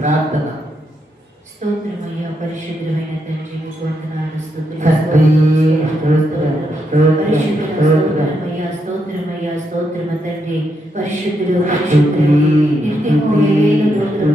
ప్రార్థన. స్తోత్రమయ్యా పరిశుద్ధమైన తండ్రి, మీకు వందనాలు, స్తోత్రమయ్యా, స్తోత్రమయ్యా, స్తోత్రమ తండ్రి. పరిశుద్ధుడు పరిశుద్ధుడు నిత్యము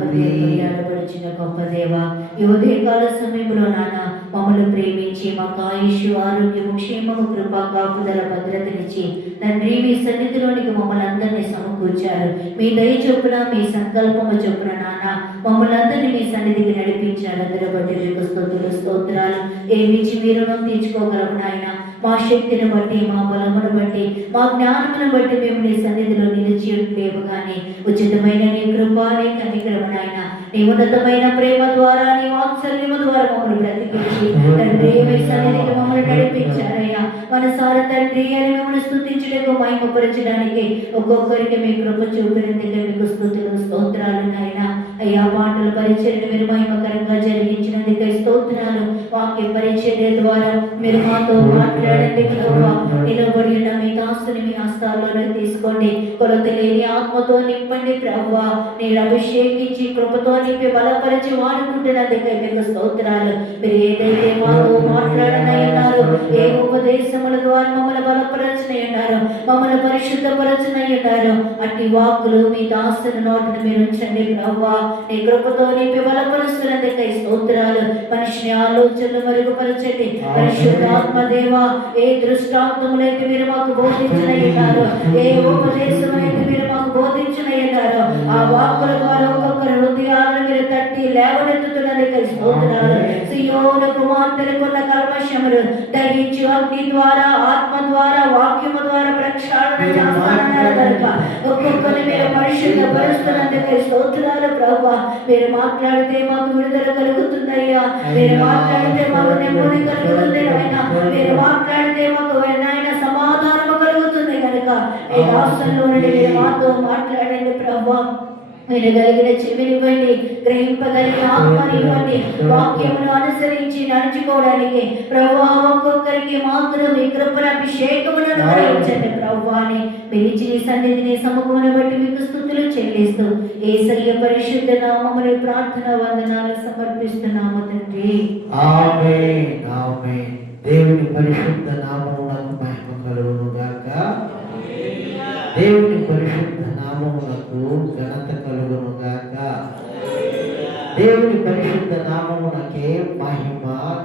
కొనియాడబడుచున్న గొప్ప దేవ, ఈ ఉదయకాల సమయంలో నాన్న మమ్మల్ని ప్రేమించి మాకు ఆయుష్, ఆరోగ్యము, క్షేమము, కృప, కాపుదల, భద్రతనిచ్చి తండ్రి మీ సన్నిధిలోనికి మమ్మల్ని అందరినీ సమకూర్చారు. మీ దయ చొప్పున, మీ సంకల్పము చొప్పున నాన్న మమ్మల్ని అందరినీ మీ సన్నిధికి నడిపించారు. అందరూ బట్టి మీకు స్తుతులు, స్తోత్రాలు. ఏమిచ్చి మీరు తీర్చుకోగలము నాయన. మా శక్తిని బట్టి, మా బలమును బట్టి, మా జ్ఞానమును బట్టి మేము నీ సన్నిధిలో నిలిచి లేవు కానీ ఉచితమైన నీ కృప, నీ కనికరము నాయన, నీ ఉన్నతమైన ప్రేమ ద్వారా, నీ వాత్సల్యము ద్వారా మమ్మల్ని బ్రతికించి తండ్రి మీ సన్నిధికి మమ్మల్ని నడిపించారయ్యా. మనసారా తండ్రి అని మిమ్మల్ని స్తుతించడానికి, మహిమపరచడానికి ఒక్కొక్కరికి మీ కృప చూపినందుకే మీకు స్తుతులు, స్తోత్రాలు నాయన. అయ్యా పాటల పరిచర్య మీరు మహిమకరంగా జరిగించినందుకే స్తోత్రాలు. వాక్య పరిచర్య ద్వారా మీరు మాతో మాట్లాడండి ప్రభువా. నిలబడి ఉన్న మీ దాసుని మీ హస్తాల్లోనే తీసుకోండి. కొలత లేని ఆత్మతో నింపండి ప్రభువా. నేను అభిషేకించి కృపతో నింపి బలపరిచి వాడుకుంటున్నందుకే మీకు స్తోత్రాలు. మీరు ఏదైతే మాతో మాట్లాడనయ్యన్నారు, ఏ ఉపదేశముల ద్వారా మమ్మల్ని బలపరచనయ్యన్నారు, మమ్మల్ని పరిశుద్ధపరచనయ్యన్నారు, అట్టి వాక్కులు మీ దాసుని నోటిని మీరు ఉంచండి ప్రభువా. నీ కృపతో నింపి బలపరుస్తున్నందుకే స్తోత్రాలు. మనిషిని ఆలోచనలు మరుగుపరచండి పరిశుద్ధాత్మ దేవా. ఏ దృష్టాంతములైతే మీరు మాకు బోధించనయ్యారు, ఏ ఉపదేశములైతే మీరు మాకు బోధించనయ్యారు, ఆ వాక్కుల ద్వారా ఒక్కొక్కరి హృదయాలను మీరు తట్టి లేవనెత్తుతున్నందుకే స్తోత్రాలు. సియోను కుమార్తెలకున్న కల్మషములు దహించి అగ్ని ద్వారా, ఆత్మ ద్వారా, వాక్యము ద్వారా ప్రక్షాళన చేస్తానన్నారు కనుక ఒక్కొక్కరిని మీరు పరిశుద్ధపరుస్తున్నందుకే స్తోత్రాలు ప్రభువా. మీరు మాట్లాడితే మాకు విడుదల కలుగుతుందయ్యా. మీరు మాట్లాడితే మాకు నెమ్మది కలుగుతుంది నాయన. మీరు మాట్లాడితే మాకు నాయన సమాధానము కలుగుతుంది కనుక ఈ రాష్ట్రంలో నుండి మీరు మాతో మాట్లాడండి ప్రభువా. వినగలిగిన చెవినివ్వండి, గ్రహింపగలిగిన ఆత్మనివ్వండి. వాక్యమును అనుసరించి నడుచుకోవడానికి ప్రభువా ఒక్కొక్కరికి మాత్రం మీ కృపణ అభిషేకమును అనుగ్రహించండి ప్రభువాని. పిలిచి నీ సన్నిధిని సముఖమును బట్టి మీకు స్తుతులు చెల్లిస్తూ యేసయ్య పరిశుద్ధ నామములో ప్రార్థన వందనాలు సమర్పిస్తున్నాము తండ్రి. ఆమేన్, ఆమేన్. దేవుని పరిశుద్ధ నామమునకు మహిమ కలుగును గాక. దేవుని పరిశుద్ధ నామమునకు ఘనత కలుగును గాక. దేవుని పరిశుద్ధ నామమునకే మహిమ,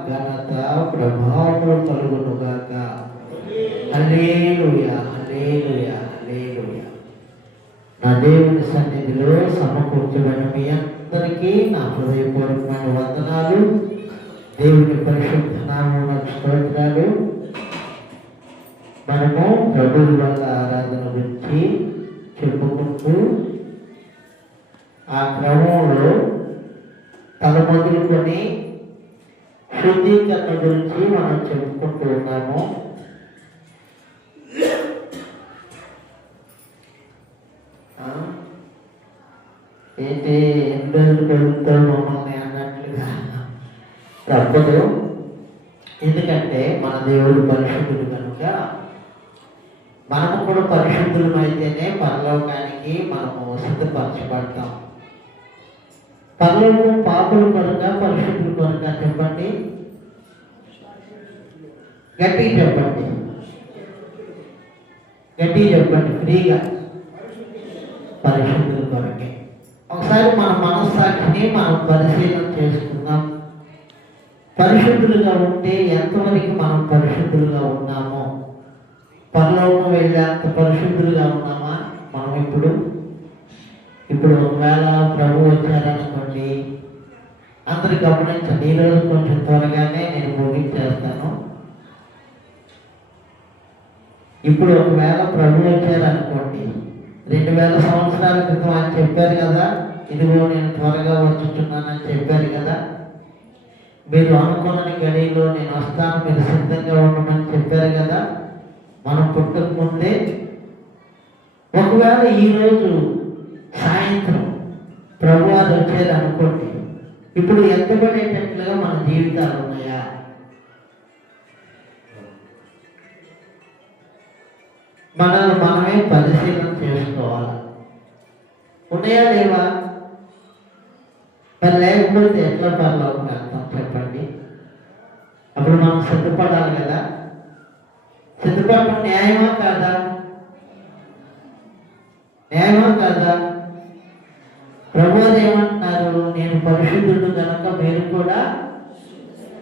ఘనత, ప్రభావములు కలుగును గాక. హల్లెలూయా, హల్లెలూయా, హల్లెలూయా. నా దేవుని సన్నిధిలో సమకూర్చబడిన మీ అందరికీ నా హృదయపూర్వకమైన వందనాలు. దేవుని పరిశుద్ధ నామమునకు స్తోత్రాలు. మనము ప్రభువుల వల్ల ఆరాధన గురించి చెప్పుకుంటూ ఆ క్రమంలో తల మొదలుకొని శుద్ధీకరణ గురించి మనం చెప్పుకుంటూ ఉన్నాము. ఏంటి ఎన్ని రోజులు కలుగుతావు మమ్మల్ని అన్నట్లుగా తప్పదు. ఎందుకంటే మన దేవుడు పరిశుద్ధుడు కనుక మనము కూడా పరిశుద్ధులమైతేనే పరలోకానికి మనము సిద్ధపరచబడతాం. పరలోకం పాపుల కొరక, పరిశుద్ధుల కొరక? చెప్పండి, గట్టిగా చెప్పండి, గట్టిగా చెప్పండి. ఫ్రీగా పరిశుద్ధుల కొరకే. ఒకసారి మన మనస్సాక్షిని మనం పరిశీలన చేసుకుందాం. పరిశుద్ధులుగా ఉంటే ఎంతవరకు మనం పరిశుద్ధులుగా ఉన్నామో, పరలోకం వెళ్ళేంత పరిశుద్ధులుగా ఉన్నామా మనం? ఇప్పుడు ఒకవేళ ప్రభు వచ్చారనుకోండి, అందరు గమనించండి. ఈరోజు కొంచెం త్వరగానే నేను ముగించేస్తాను. ఇప్పుడు ఒకవేళ ప్రభు వచ్చారనుకోండి, 2000 సంవత్సరాల క్రితం అని చెప్పారు కదా, ఇదిగో నేను త్వరగా వచ్చుతున్నానని చెప్పారు కదా. మీరు అనుకున్న గడిలో నేను వస్తాను, మీరు సిద్ధంగా ఉండమని చెప్పారు కదా మనం పుట్టక ముందే. ఒకవేళ ఈరోజు సాయంత్రం ప్రభువారు వచ్చేది అనుకోండి, ఇప్పుడు ఎంతబడేటట్లుగా మన జీవితాలు ఉన్నాయా? మనల్ని మనమే పరిశీలన చేసుకోవాలి. ఉన్నాయా లేవా? మరి లేకపోతే ఎట్లా పరలోకం వెళ్తాం చెప్పండి? అప్పుడు మనం సిద్ధపడాలి కదా. సిద్ధపడటం న్యాయమా కాదా? న్యాయమా కాదా? ప్రభువు ఏమంటున్నారు? నేను పరిశుద్ధుడు కనుక మీరు కూడా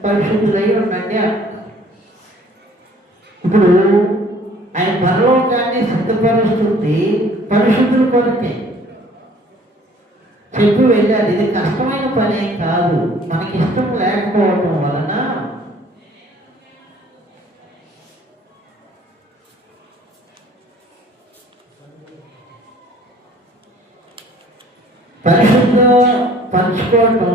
పరిశుద్ధులై ఉండండి అంటున్నారు. ఇప్పుడు ఆయన పరలోకాన్ని సిద్ధపరుస్తుంది పరిశుద్ధుల కొరకే చెప్పి వెళ్ళారు. ఇది కష్టమైన పని కాదు. మనకి ఇష్టం లేకపోవటం వలన పరిశుద్ధ పంచుకోవటం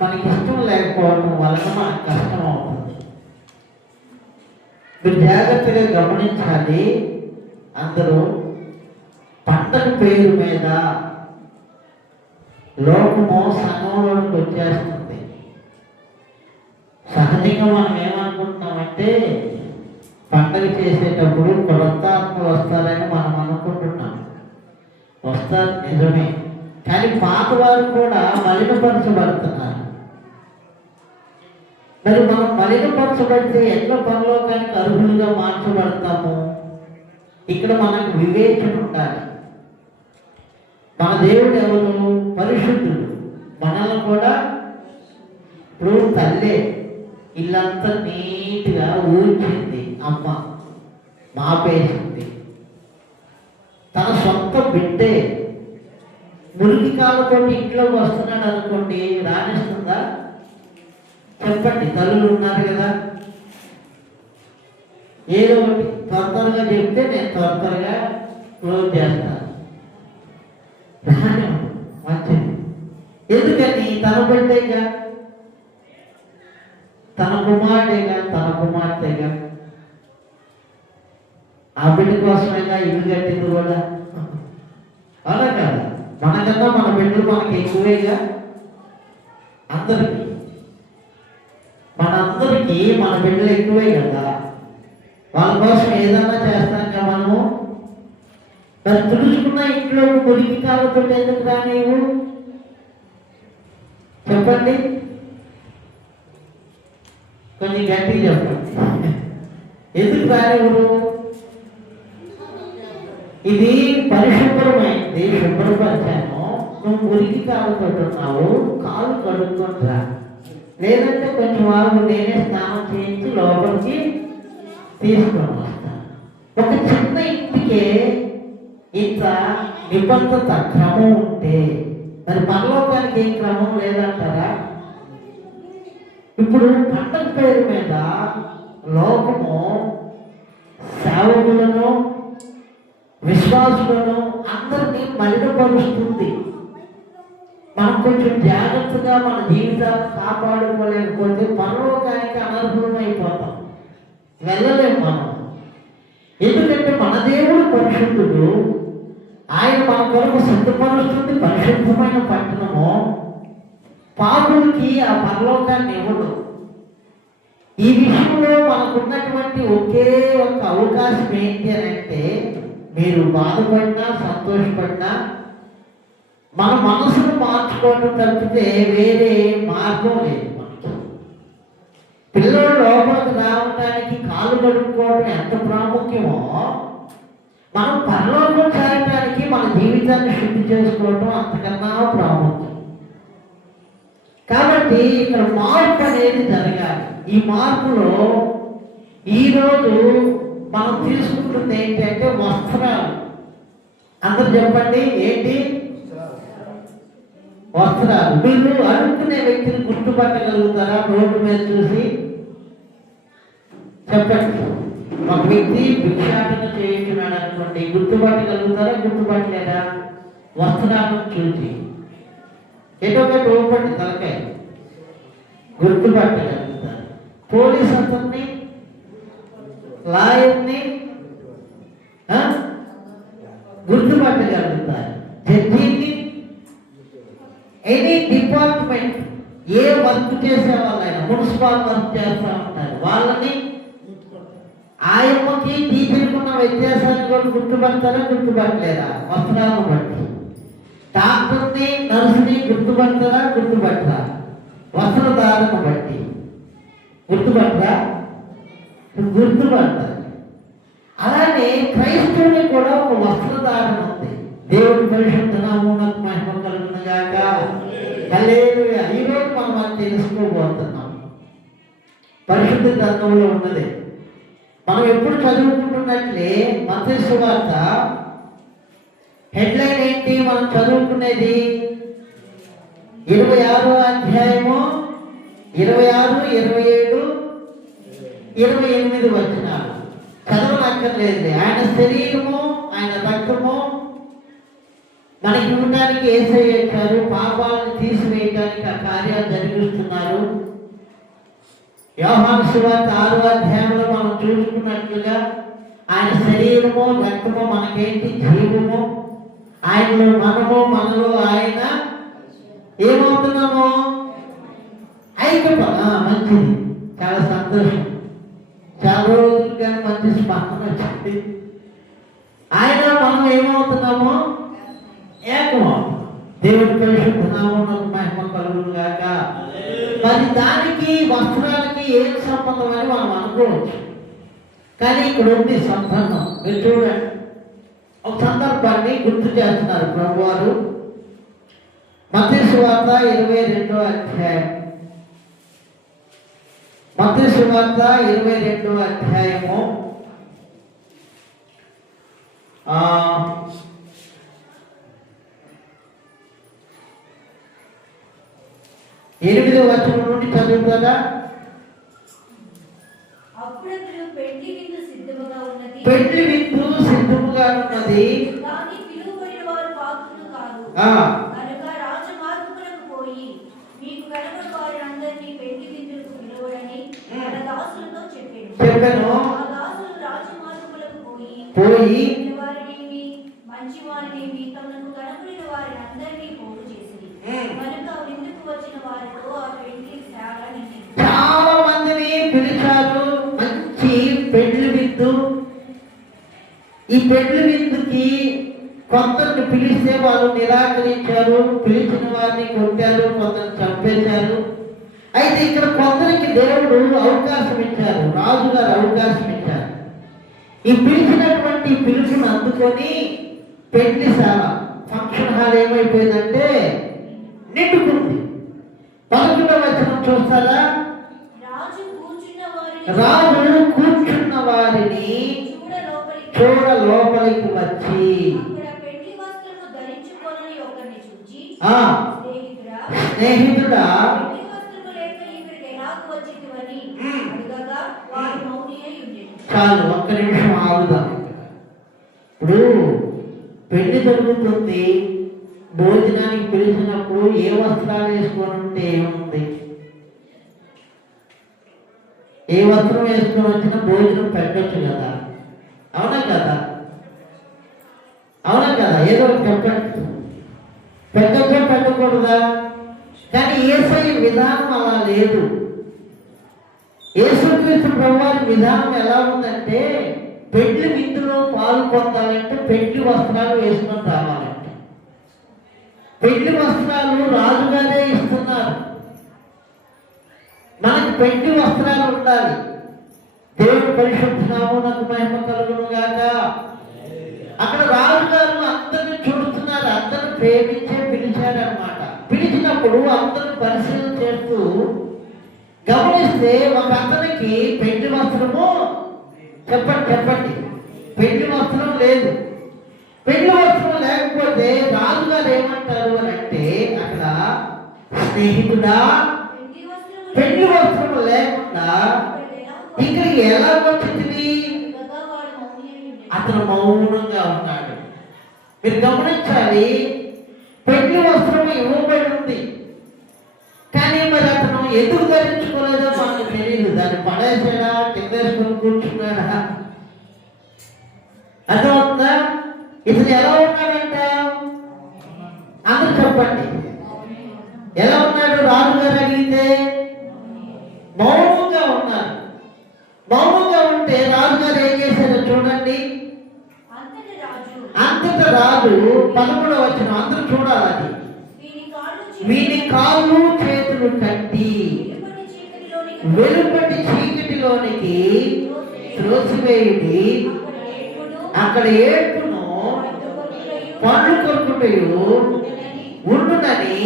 మనకి ఇష్టం లేకపోవటం వలన మనకు కష్టం అవుతుంది. మీరు జాగ్రత్తగా గమనించాలి. అందరూ పంటల పేరు మీద లోకము సంఘంలోకి వచ్చేస్తుంది. సహజంగా మనం ఏమనుకుంటున్నామంటే పండగ చేసేటప్పుడు కొత్త ఆత్మలు వస్తారని మనం అనుకుంటున్నాం. వస్తారు, నిజమే. కానీ పాత వారు కూడా మలినపరచబడుతున్నారు. మరి మనం మలినపరచబడితే ఎట్లా పరలోకానికి అర్హులుగా మార్చబడతాము? ఇక్కడ మనకు వివేచన ఉండాలి. మన దేవుడు ఎవరు? పరిశుద్ధుడు. మనల్ని కూడా ఇప్పుడు తల్లే ఇల్లంతా నీట్గా ఊడ్చింది, అమ్మ మాపేసింది. తన సొంత బిడ్డే మురికి కాళ్ళతో ఇంట్లోకి వస్తున్నాడు అనుకోండి, రాణిస్తుందా? చెప్పండి. తల్లులు ఉన్నారు కదా, ఏదో ఒకటి త్వరగా చెప్తే నేను త్వరగా క్లోజ్ చేస్తాను. రాని మంచిది. ఎందుకని? తన బిడ్డేగా, తన కుమారుడేగా, తన కుమార్తెగా. ఆ బిడ్డ కోసమేగా ఇల్లు కట్టింది కూడా. అలా కాదు, మనకన్నా మన బిడ్డలు మనకి ఎక్కువేగా. అందరికీ, మనందరికీ మన బిడ్డలు ఎక్కువే కదా. వాళ్ళ కోసం ఏదన్నా చేస్తాం కదా మనము. మరి తుడుచుకున్న ఇంట్లో మురికి కాళ్ళతో ఎందుకు రానివ్వు? చెప్పండి, కొంచెం గట్టిగా చెప్పండి. ఎందుకు రానివ్వరు? ఇది పరిశుభ్రమైంది, శుభ్రపరిచాను, నువ్వు మురికి కాళ్ళతో ఉన్నావు, కాళ్ళు కడుక్కుంటా. లేదంటే కొంచెం వాళ్ళు నేనే స్నానం చేయించి లోపలికి తీసుకొని వస్తాను. ఒక చిన్న ఇంటికే ఇంత నిబద్ధత, క్రమం ఉంటే మరి పరలోకానికి ఏం క్రమం లేదంటారా? ఇప్పుడు పండగ పేరు మీద లోకము సేవకులను, విశ్వాసులను అందరినీ మలినపరుస్తుంది. మనం కొంచెం జాగ్రత్తగా మన జీవితాన్ని కాపాడుకోలేకపోతే పరలోకానికి అనర్హులమైపోతాం, వెళ్ళలేము మనం. ఎందుకంటే మన దేవుడు పరిశుద్ధుడు. ఆయన మన కొరకు సిద్ధపరుస్తుంది పరిశుద్ధమైన పట్టణము. పాపులకి ఆ పరలోకాన్ని ఇవ్వడు. ఈ విషయంలో మనకున్నటువంటి ఒకే ఒక అవకాశం ఏంటి అని అంటే, మీరు బాధపడినా సంతోషపడినా మన మనసును మార్చుకోవడం తప్పితే వేరే మార్గం లేదు మనకి. పిల్లలు లోపలికి రావడానికి కాలు కడుక్కోవడం ఎంత ప్రాముఖ్యమో, మనం పరలోకం చేరడానికి మన జీవితాన్ని శుద్ధి చేసుకోవడం అంతకన్నా ప్రాముఖ్యం. కాబట్టి ఇక్కడ మార్పు అనేది జరగాలి. ఈ మార్పులో ఈరోజు మనం తీసుకుంటుంది ఏంటంటే వస్త్రాలు. అందరు చెప్పండి, ఏంటి? వస్త్రాలు. మీరు అడుక్కునే వ్యక్తిని గుర్తుపట్టగలుగుతారా? రోడ్డు మీద చూసి చెప్పండి. ఒక వ్యక్తి భిక్షాటన చేయించున్నాడు అనుకోండి, గుర్తుపట్టగలుగుతారా? గుర్తుపట్టలేదా? వస్త్రాలను చూసి ఏదో ఒకటి ఓపండి తలకాయ, గుర్తుపట్టగలుగుతారు. పోలీస్ అతన్ని, లాయర్ని గుర్తుపట్టగలుగుతారు. జడ్జిని, ఎనీ డిపార్ట్మెంట్, ఏ వర్క్ చేసే వాళ్ళైనా, మున్సిపల్ వర్క్ చేస్తూ ఉంటారు, వాళ్ళని ఆయమ్మకి టీచర్కి ఉన్న వ్యత్యాసాన్ని కూడా గుర్తుపడతారా? గుర్తుపట్టలేరా? వస్త్రాలను బట్టి. డాక్టర్ని, నర్సుని గుర్తుపడతారా? గుర్తుపట్టరా? గుర్తుపడరా? గుర్తుపడతారు. అలానే క్రైస్తవుని కూడా ఒక వస్త్రధారణ ఉంది. దేవుడి పరిశుద్ధ నామమునకు మహిమ కలుగును గాక. హల్లెలూయా. ఈరోజు మనం అది తెలుసుకోబోతున్నాం. పరిశుద్ధ గ్రంథంలో ఉన్నది. మనం ఎప్పుడు చదువుకుంటున్నట్లే మత్తయి సువార్త హెడ్లైన్ ఏంటి? మనం చదువుకునేది 26వ అధ్యాయము 26, 27, 28 వచనాలు. చదవనక్కర్లేదు. ఆయన శరీరము, ఆయన రక్తము మనకి ఇవ్వడానికి యేసయ్య ఇచ్చారు. పాపాలను తీసివేయడానికి ఆ కార్యాలు జరిగిస్తున్నారు. యోహాను సువార్త 6వ అధ్యాయంలో మనం చూసుకున్నట్లుగా ఆయన శరీరము, రక్తము మనకేంటి? జీవము. ఆయనలో మనము, మనలో ఆయన ఏమవుతున్నాము? మంచిది, చాలా సంతోషం. చాలా రోజులు కానీ మంచి స్పందన వచ్చింది. ఆయన మనం ఏమవుతున్నాము? ఏకమవుతున్నాం. దేవుడి పరిశుద్ధ నామమునకు మహిమ కలుగును గాక. మరి దానికి వస్త్రాలకి ఏం సంబంధం అని మనం అనుకోవచ్చు. కానీ ఇక్కడ ఉంది సంబంధం. మీరు చూడండి, ఒక సందర్భాన్ని గుర్తు చేస్తున్నారు ప్రభువారు. మత్తయి సువార్త 22వ అధ్యాయం. మత్తయి సువార్త 22వ అధ్యాయము 8వ వచనం నుండి చదువుతారా? పెండ్లి విందు సిద్ధముగా ఉన్నది, కానీ పిలువబడిన వారు పాత్రులు కాదు. కనుక రాజమార్గములకు పోయి మీకు కనబడిన వారందరినీ పెండ్లి విందులకు పిలువడని తన దాసులతో చెప్పాను. ఆ దాసులు రాజమార్గములకు పోయి వారిని మంచి వారిని తమకు కనబడిన వారిని అందరినీ పోగు చేసింది. కనుక విందుకు వచ్చిన వారితో ఆ పెండ్లి చాలా మందిని పిలిచారు. మంచి పెండ్లి విందు. ఈ పెండ్లి విందుకి కొందరిని పిలిస్తే వాళ్ళు నిరాకరించారు. పిలిచిన వారిని కొట్టారు, కొందరిని చంపేశారు. అయితే ఇక్కడ కొందరికి దేవుడు అవకాశం ఇచ్చారు. రాజుగారు అవకాశం ఇచ్చారు. ఈ పిలిచినటువంటి పిలుపును అందుకొని పెండ్లిశాల ఫంక్షన్ హాల్ ఏమైపోయిందంటే నిండుకుంది. 11వ వచనం చూస్తారా? రాజు కూర్చున్న వారిని చూడ లోపలికి వచ్చి స్నేహితుడా చాలు, ఒక్క నిమిషం ఆగుదాం. ఇప్పుడు పెళ్లి జరుగుతుంది. భోజనానికి పిలిచినప్పుడు ఏ వస్త్రాలు వేసుకొని ఉంటే ఏముంది? ఏ వస్త్రం వేసుకొని వచ్చినా భోజనం పెట్టచ్చు కదా. అవునా కదా? అవునా కదా? ఏదో చెప్పండి, పెట్టచ్చా పెట్టకూడదా? కానీ యేసయ్య విధానం అలా లేదు. యేసుక్రీస్తు ప్రభువారి విధానం ఎలా ఉందంటే, పెళ్లి విందులో పాలు పొందాలంటే పెళ్లి వస్త్రాలు వేసుకొని రావాలంటే. పెళ్లి వస్త్రాలు రాజుగారే ఇస్తున్నారు. మనకి పెళ్లి వస్త్రాలు ఉండాలి. దేవుడి పరిశుద్ధ నామమునకు మహిమ కలుగును గాక. అక్కడ రాజుగారు అందరిని చూస్తున్నారు. అందరిని ప్రేమించే పిలిచారనమాట. పిలిచినప్పుడు అందరూ పరిశీలన చేస్తూ గమనిస్తే ఒక అతనికి పెళ్లి వస్త్రము చెప్పండి పెళ్లి వస్త్రం లేదు. పెళ్లి వస్త్రం లేకపోతే రాజుగారు ఏమంటారు అని అంటే, అక్కడ స్నేహితుడా పెళ్లి వస్త్రం లేకుండా ఇక్కడికి ఎలా వచ్చింది? అతను మౌనంగా ఉన్నాడు. మీరు గమనించాలి, పెళ్లి వస్త్రం ఇవ్వబడి ఉంది. కానీ మరి అతను ఎందుకు ధరించుకోలేదో మనకు తెలియదు. దాన్ని పడేసాడా, కిందేసుకొని కూర్చున్నాడా? అర్థమవుతుందా? ఇతను ఎలా ఉన్నాడంట? అందరూ చెప్పండి, ఎలా ఉన్నాడు? రాజుగారు అడిగితే మౌనంగా ఉన్నారు. మౌనంగా ఉంటే రాజుగారు ఏం చేశారో చూడండి. అంతటా రాజు 13వ వచనం అందరూ చూడాలి. వీని కాళ్ళు చేతులు కట్టి వెలుపటి చీకటిలోనికి త్రోసివేయుడి. అక్కడ ఏడ్పును పండ్లు కొరుకుటయు ఉండునని.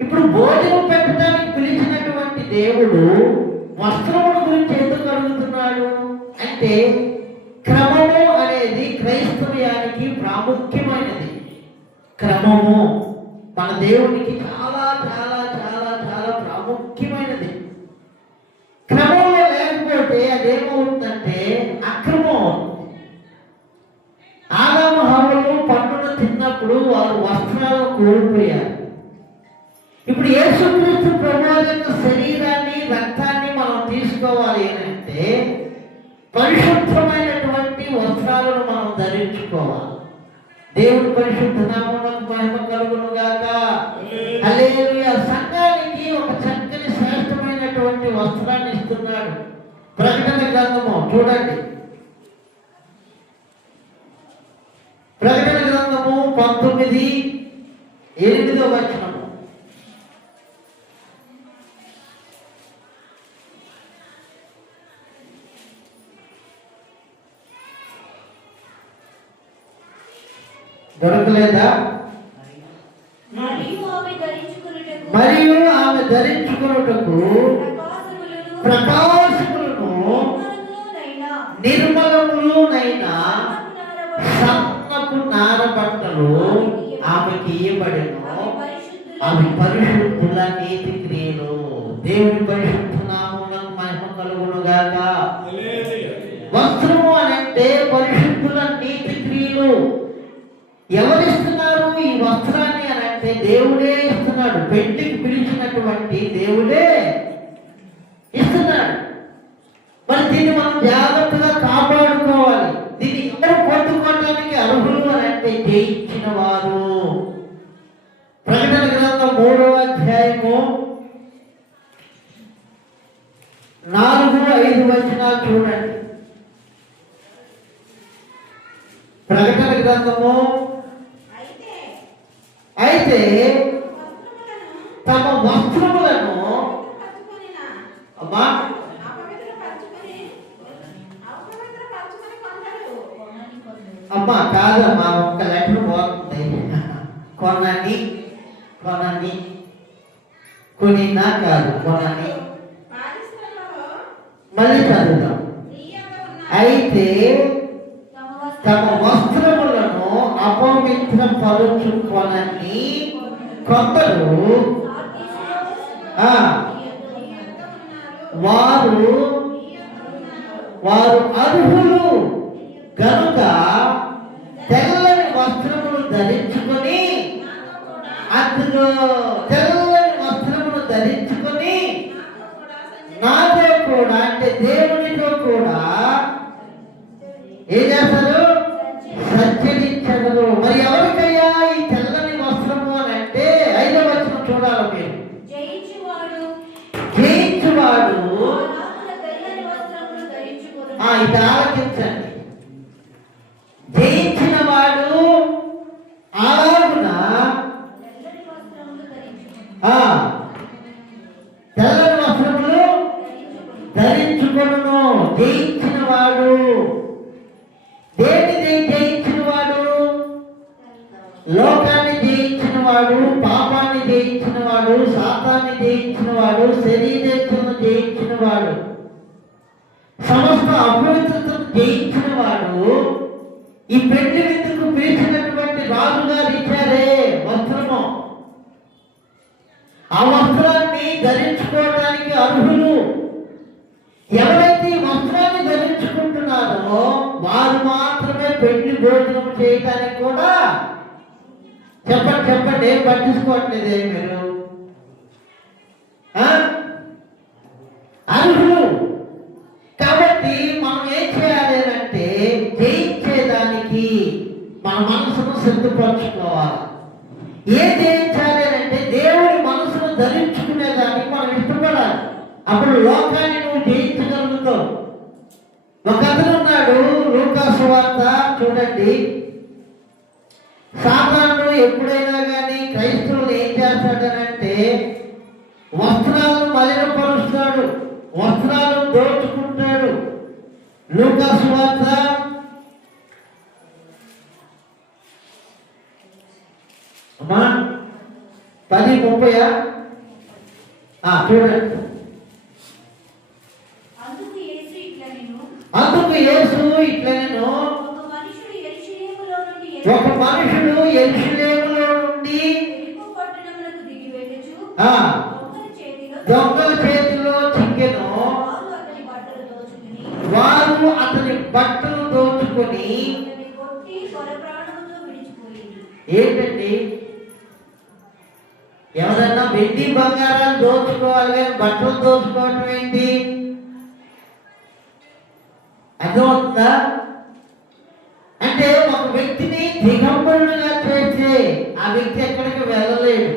ఇప్పుడు భోజనం పెట్టడానికి పిలిచినటువంటి దేవుడు వస్త్రముల గురించి ఎందుకు అడుగుతున్నాడు అంటే, క్రమము అనేది క్రైస్తవ్యానికి ప్రాముఖ్యమైనది. క్రమము మన దేవునికి చాలా చాలా చాలా చాలా ప్రాముఖ్యమైనది. క్రమంలో లేకపోతే అదేమవుతుందంటే అక్రమం అవుతుంది. ఆదాము హవ్వలు పండును తిన్నప్పుడు వారు వస్త్రాలను కోల్పోయారు. ఇప్పుడు యేసుక్రీస్తు ప్రభువు యొక్క శరీరాన్ని రక్తాన్ని మనం తీసుకోవాలి అంటే పరిశుద్ధమైనటువంటి వస్త్రాలను మనం ధరించుకోవాలి. దేవుడి పరిశుద్ధ నామమునకు మహిమ కలుగును గాక. హల్లెలూయా. సంఘానికి ఒక చక్కని శ్రేష్టమైనటువంటి వస్త్రాన్ని ఇస్తున్నాడు. ప్రకటన గ్రంథము చూడండి. ప్రకటన గ్రంథము 19:8. దొరకలేదా? మరియు ఆమె ధరించుకున్నటకు ప్రకాశములను నిర్మలములునైనా సన్నపు నారబట్టలు ఆమెకి ఇయ్యబడెను. ఆమె పరిశుద్ధుల నీతి క్రియలు. దేవుని పరిశుద్ధ నామమునకు మహిమ కలుగును గాక. వస్త్రము అనంటే పరిశుద్ధుల నీతి క్రియలు. ఎవరిస్తున్నారు ఈ వస్త్రాన్ని అని అంటే దేవుడే ఇస్తున్నాడు. పెళ్లికి పిలిచినటువంటి దేవుడే ఇస్తున్నాడు. మరి దీన్ని మనం జాగ్రత్తగా కాపాడుకోవాలి. దీన్ని ఎవరు పట్టుకోవడానికి అర్హులు అని అంటే జయించిన వారు. ప్రకటన గ్రంథం 3వ అధ్యాయము 4-5 వచనాలు చూడండి. ప్రకటన గ్రంథము. అయితే తమ వస్త్రములను అమ్మా అమ్మా కాదమ్మా, ఒక్క లెటర్ పోతుంది. కొనని కొనని కొనినా కాదు, కొనని. మళ్ళీ చదువుదాం. అయితే తమ వస్త్రములను అపవిత్రపరుచుకొనని కొందరు వారు అర్హులు గనుక తెల్లని వస్త్రములు ధరించుకొని, అందులో తెల్లని వస్త్రములు ధరించుకొని నాతో కూడా అంటే దేవునితో కూడా ఏం చేస్తారు? సంచరించగలరు. మరి ఎవరికయ్యా ఈ తెల్లని వస్త్రము అని అంటే 5వ వచనం చూడాలి మీరు. జయించువాడు ఇది ఆలోచించండి. జయించిన వాడు అలాగున తెల్లని వస్త్రములు ధరించుకొనును. జయించిన వాడు దేనిని జయించిన వాడు? లోకాన్ని జయించిన వాడు, పాపాన్ని జయించిన వాడు, శాతాన్ని జయించిన వాడు, శరీరేచ్ఛను జయించిన వాడు, సమస్త అపవిత్రతను జయించిన వాడు. ఈ పెళ్లి విందుకు పిలిచినటువంటి రాజుగారు ఇచ్చారే వస్త్రము, ఆ వస్త్రాన్ని ధరించుకోవడానికి అర్హులు. ఎవరైతే ఈ వస్త్రాన్ని ధరించుకుంటున్నారో వారు మాత్రమే పెళ్లి భోజనం చేయడానికి కూడా చెప్పండి ఏం పట్టించుకోవట్లేదే మీరు? అర్హులు. కాబట్టి మనం ఏం చేయాలి అంటే జయించేదానికి మన మనసును సిద్ధపరచుకోవాలి. ఏం జయించాలి అంటే దేవుని మనసును ధరించుకునేదానికి మనం ఇష్టపడాలి. అప్పుడు లోకాన్ని నువ్వు జయించగలుగుతావు. ఒక అతను ఉన్నాడు, లూకా సువార్త చూడండి. సాతానుడు ఎప్పుడైనా కానీ క్రైస్తవులు ఏం చేస్తాడు చేస్తాడనంటే వస్త్రాలను మలినపరుస్తాడు, వస్త్రాలను దోచుకుంటాడు. లూకా సువార్త 10:30 చూడండి. అందుకు యేసు ఇట్లనెను, ఒక మనుషుడు యెరూషలేములో నుండి దొంగల చేతిలో చిక్కెను. వారు అతని బట్టలు దోచుకొని ఏంటండి, ఎవరన్నా వెండి బంగారాలు దోచుకోవాలి కానీ బట్టలు దోచుకోవటం ఏంటి? అర్థమవుతుందా? అంటే ఒక వ్యక్తిని దిగంబరుడుగా చేస్తే ఆ వ్యక్తి ఎక్కడికి వెళ్ళలేడు.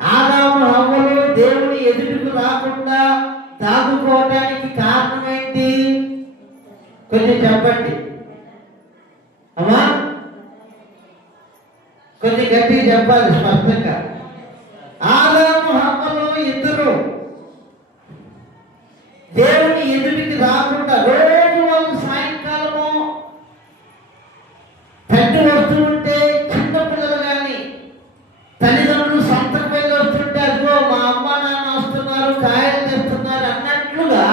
ఆదాము హవ్వలు దేవుని ఎదుటికి రాకుండా దాగుకోవడానికి కారణం ఏంటి? కొంచెం చెప్పండి అమ్మా, కొంచెం గట్టిగా చెప్పాలి స్పష్టంగా. ఆదాము హవ్వలు ఇద్దరు దేవుని ఎదుటికి రాకుండా రోజు వాళ్ళు సాయంకాలము తండ్రి వస్తుంటే, చిన్న పిల్లలు కానీ తల్లిదండ్రులు సంతకు వెళ్ళి వస్తుంటే, అదిగో మా అమ్మ నాన్న వస్తున్నారు, కాయలు తెస్తున్నారు అన్నట్లుగా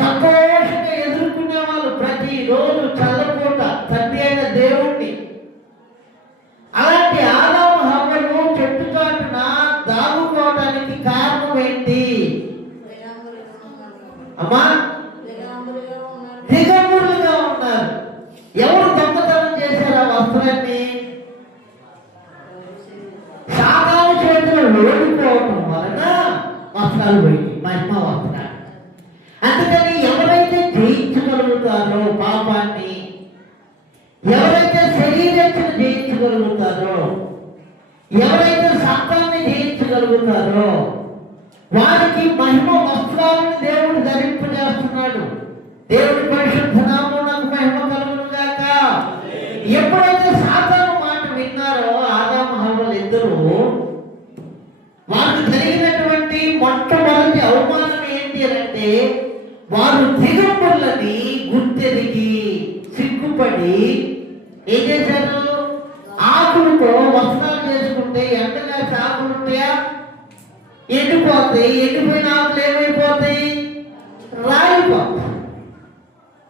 సంతోషంగా ఎదుర్కొనే వాళ్ళు ప్రతిరోజు చల్లపూట తండ్రి అయిన దేవుణ్ణి. అలాంటి ఆదాము హవ్వలు చెట్టు చాటున దాగుకోవడానికి కారణం ఏంటి అమ్మా? దిగంబరులుగా ఉన్నారు. ఎవరు దొంగతనం చేశారు ఆ వస్త్రాన్ని? సాతాను చేతులు ఓడిపోవటం వలన వస్త్రాలు పోయింది, మహిమ వస్త్రాలు. అందుకని ఎవరైతే జయించగలుగుతారో పాపాన్ని, ఎవరైతే శరీరచ్చను జయించగలుగుతారో, ఎవరైతే సత్తాన్ని జయించగలుగుతారో వారికి మహిమ వస్త్రాలను దేవుడు ధరింపజేస్తున్నాడు. దేవుడి పరిశుద్ధ నామమునకు మహిమ కలుగును గాక. ఎప్పుడైతే సాతాను మాట విన్నారో ఆదాము హవ్వలు ఇద్దరు, వారికి జరిగినటువంటి మొట్టమొదటి అవమానం ఏంటి అంటే, వారు దిగంబరులని గుర్తెరిగి సిగ్గుపడి ఏం చేశారు? ఆకులతో వస్త్రాలు చేసుకుంటే ఎండగా ఆకులు ఉంటాయా? ఎండిపోతాయి. ఎండిపోయిన ఆకులు ఏమైపోతాయి? రాలిపోతాయి.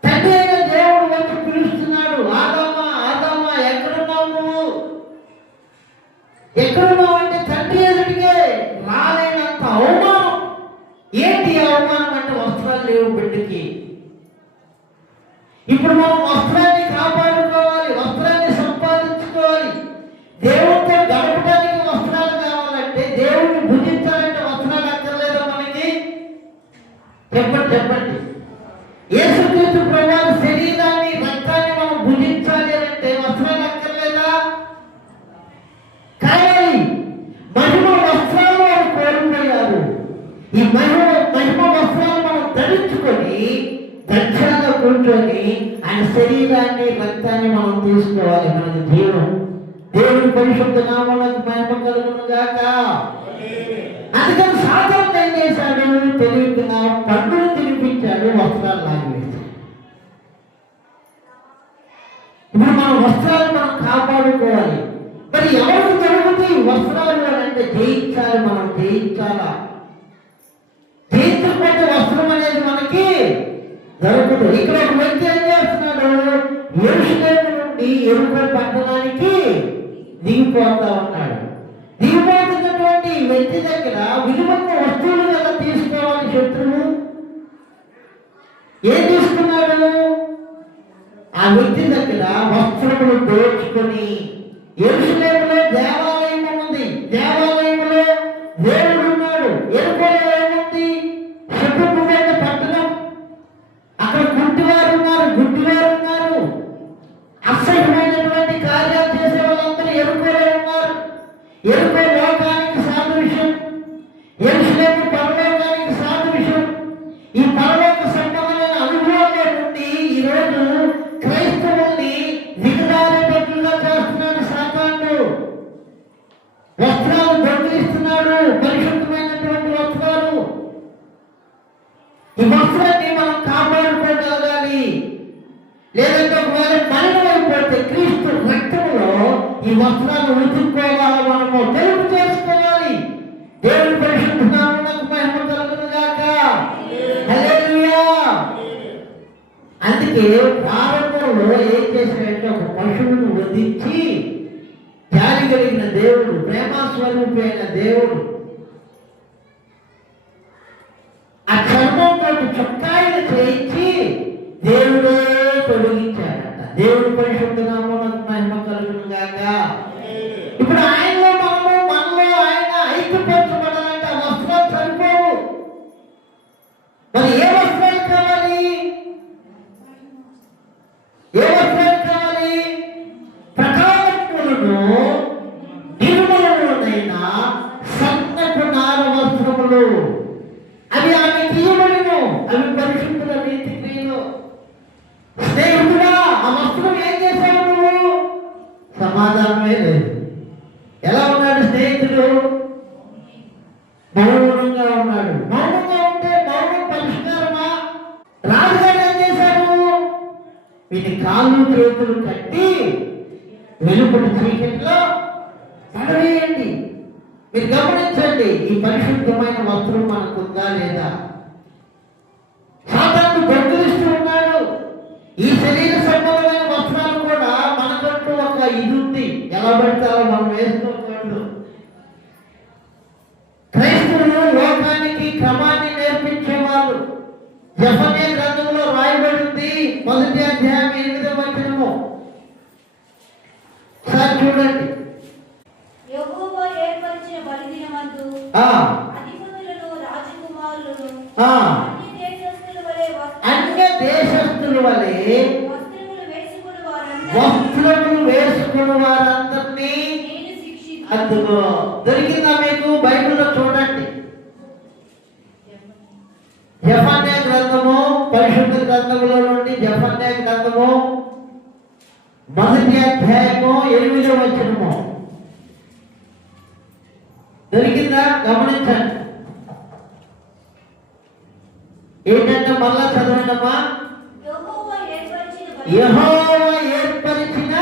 తండ్రి అయిన దేవుడు వచ్చి పిలుస్తున్నాడు, ఆదామా ఆదామా ఎక్కడున్నావు నువ్వు? ఎక్కడున్నావు అంటే తండ్రి ఎదుటికే రాలేనంత అవమానం. ఏంటి అవమానం అంటే వస్త్రాలు లేవు బిడ్డకి. ఇప్పుడు మనం వస్త్రాన్ని కాపాడుకోవాలి, వస్త్రాన్ని సంపాదించుకోవాలి. దేవుడితో గడపడానికి వస్త్రాలు కావాలంటే, దేవుడిని భుజించాలంటే వస్త్రాలు అక్కర్లేదా మనకి? చెప్పండి. యేసుక్రీస్తు ప్రభువు శరీరాన్ని రక్తాన్ని మనం భుజించాలి అంటే వస్త్రాలు అక్కర్లేదా? కానీ మహిమ వస్త్రాలు వారు కోల్పోయారు. ఈ మహిమ వస్త్రాలు మనం ధరించుకొని దక్షిణంగా కూర్చొని ఆయన శరీరాన్ని రక్తాన్ని మనం తీసుకోవాలి. మనకి జీవం. దేవుని పరిశుద్ధ నామమునకు మహిమ కలుగును గాక. అందుకని సాతాను ఏం చేశాడు? తెలివిగా పండును తినిపించాడు, వస్త్రాలు లాగివేశాడు. ఇప్పుడు మన వస్త్రాలు మనం కాపాడుకోవాలి. మరి ఎవరికి జరుగుతాయి వస్త్రాలు అని అంటే జయించాలి, మనం జయించాలా. జయించకపోతే వస్త్రం అనేది మనకి దొరకదు. ఇక్కడ ఒక వ్యక్తి ఏం చేస్తున్నాడు? యెరూషలేము నుండి యెరికో పట్టణానికి దిగిపోతా ఉన్నాడు. దిగిపోతున్నటువంటి వ్యక్తి దగ్గర విలువైన వస్తువులు కదా తీసుకోవాలి. శత్రువు ఏం తీసుకున్నాడు? ఆ వ్యక్తి దగ్గర వస్త్రములు దోచుకొని, యెరూషలేములో దేవాలయం ఉంది, దేవాలయంలో దేవుడు ఉన్నాడు. యెరికోలో ఏముంది? శత్రువులైన పట్టణం. అక్కడ గుడ్డివారు ఉన్నారు, అసహ్యమైనటువంటి కార్యాలు చేసే వాళ్ళందరూ యెరికోలో ఉన్నారు. యెరికో లోకానికి సాదృశ్యం, యెరూషలేము పరలోకానికి సాదృశ్యం. ఈ పరలోక సంబంధమైన అనుభవాల నుండి ఈరోజు క్రైస్తవుల్ని దిగజారేటట్లుగా చేస్తున్నాడు సాతానుడు. వస్త్రాలు ఉతుక్కోవాలి, మనము తెలుపు చేసుకోవాలి. దేవుని పరిశుద్ధ నామమునకు మహిమ కలుగును గాక. హల్లెలూయా. అందుకే ప్రారంభంలో ఏం చేశాడంటే ఒక పశువును వధించి, జాలి కలిగిన దేవుడు, ప్రేమస్వరూపి అయిన దేవుడు ఆ చర్మంతో చొక్కాయిలు చేయించి దేవుడే తొలగించాడట. దేవుడి పరిశుద్ధ నామమునకు మహిమ కలుగును గాక. ఇప్పుడు ఆయనలో మనలో ఆయన ఐక్యపరచబడాలంటే ఆ వస్త్రాలు సరిపోవు. మరి ఏ వస్త్రాలు కావాలి? ఏ వస్త్రాలు కావాలి? ప్రకాశములను నిర్మలములైన సన్నపు నార వస్త్రములు, అవి ఆమెకి ఇవ్వబడును. అవి పరిశుద్ధుల నీతి క్రియలు. స్నేహితుడా, ఆ వస్త్రం ఏం చేశావు నువ్వు? సమాధానమే లేదు. ఎలా ఉన్నాడు స్నేహితుడు? మౌనంగా ఉన్నాడు. మౌనంగా ఉంటే మౌనం పరిష్కారమా? రాజుగారు ఏం చేశారు? వీటి కాళ్ళు చేతులు కట్టి వెలుపటి చీకట్లో పడవేయండి. మీరు గమనించండి, ఈ పరిశుద్ధమైన వస్త్రం మనకుందా లేదా? సాతాను దొంగిలిస్తూ ఉన్నాడు. ఈ శరీర సంబంధమైన వస్త్రాలు కూడా మనకంటూ ఒక ఇది ఉంది, ఎలా పడతారో మనం వేసుకోకూడదు. క్రైస్తవులు లోకానికి క్రమాన్ని నేర్పించేవాళ్ళు. జెఫన్యా గ్రంథంలో రాయబడింది, 1వ అధ్యాయం 8వ వచనము. సార్ చూడండి. యెహోవా ఏర్పరిచిన బలిదినమందు ఆ అధిపతులను రాజకుమారులను ఆ అన్య దేశస్థుల వలె వస్త్రములు వేసుకుని వారందరినీ నేను శిక్షించి అద్దుకో. దొరికిందా మీకు? బైబిల్లో చూడండి. జెఫన్యా గ్రంథము, పరిశుద్ధ గ్రంథములో నుండి జెఫన్యా గ్రంథము 1వ అధ్యాయము 8వ వచనము. దొరికిందా? గమనించండి. ఏంటంటే మళ్ళా చదవండమ్మా. యెహోవా ఏర్పరిచిన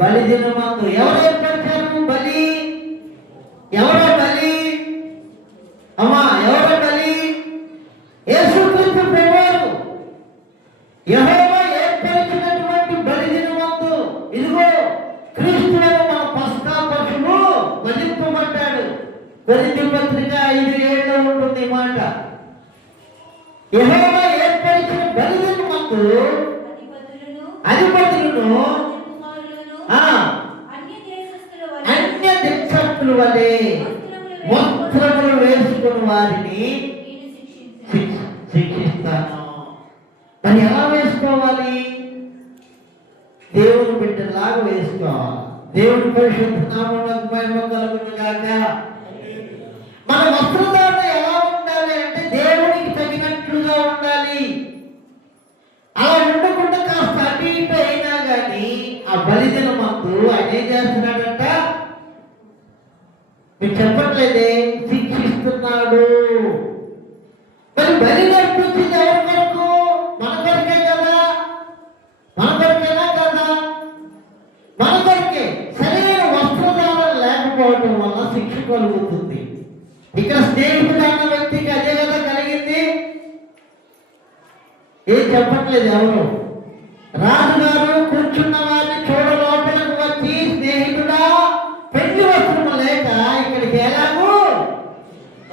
బలిదినమందు. ఎవరు ఏర్పరిచారు బలి? ఎవరో బలి? అమ్మా, ఎవరో బలి? యేసుక్రీస్తు ప్రభువారు. యెహోవా ఏర్పరిచినటువంటి బలిదినమందు ఇదిగో క్రీస్తు మన పస్కా పశువు వధింపబడ్డాడు. కొరింథీ పత్రిక 5:7 ఉంటుంది ఈ మాట. యెహోవా ఏర్పరిచిన బలిదినమందు అధిపతులను అన్య దేశస్థుల వలె వస్త్రములు వేసుకుని వారిని శిక్షిస్తాను. మరి ఎలా వేసుకోవాలి? దేవుని బిడ్డలాగా వేసుకోవాలి. దేవుని పరిశుద్ధ నామమునకు మహిమ కలుగును గాక. మన వస్త్రధారణ ఎలా ఉండాలి అంటే దేవునికి తగినట్లుగా ఉండాలి. అలా ఉండకుండా కాస్త అటు ఇటు అయినా కానీ ఆ బలిదినమందు ఆయన ఏం చేస్తున్నాడంట? మీరు చెప్పట్లేదే, శిక్షిస్తున్నాడు. మరి బలి నేర్పించింది ఎవరి కొరకు? మన కొరకే కదా? మన కొరకేనా కదా? మన కొరకే. సరైన వస్త్రధారణ లేకపోవడం వల్ల శిక్ష కలుగుతుంది. ఇక్కడ స్నేహితుడు అన్న వ్యక్తికి అదే కదా కలిగింది. ఏం చెప్పట్లేదు ఎవరు. రాజుగారు కూర్చున్న వారిని చూడ లోపలకు వచ్చి, స్నేహితుడా, పెళ్లి వస్త్రము లేక ఇక్కడికి ఎలాగూ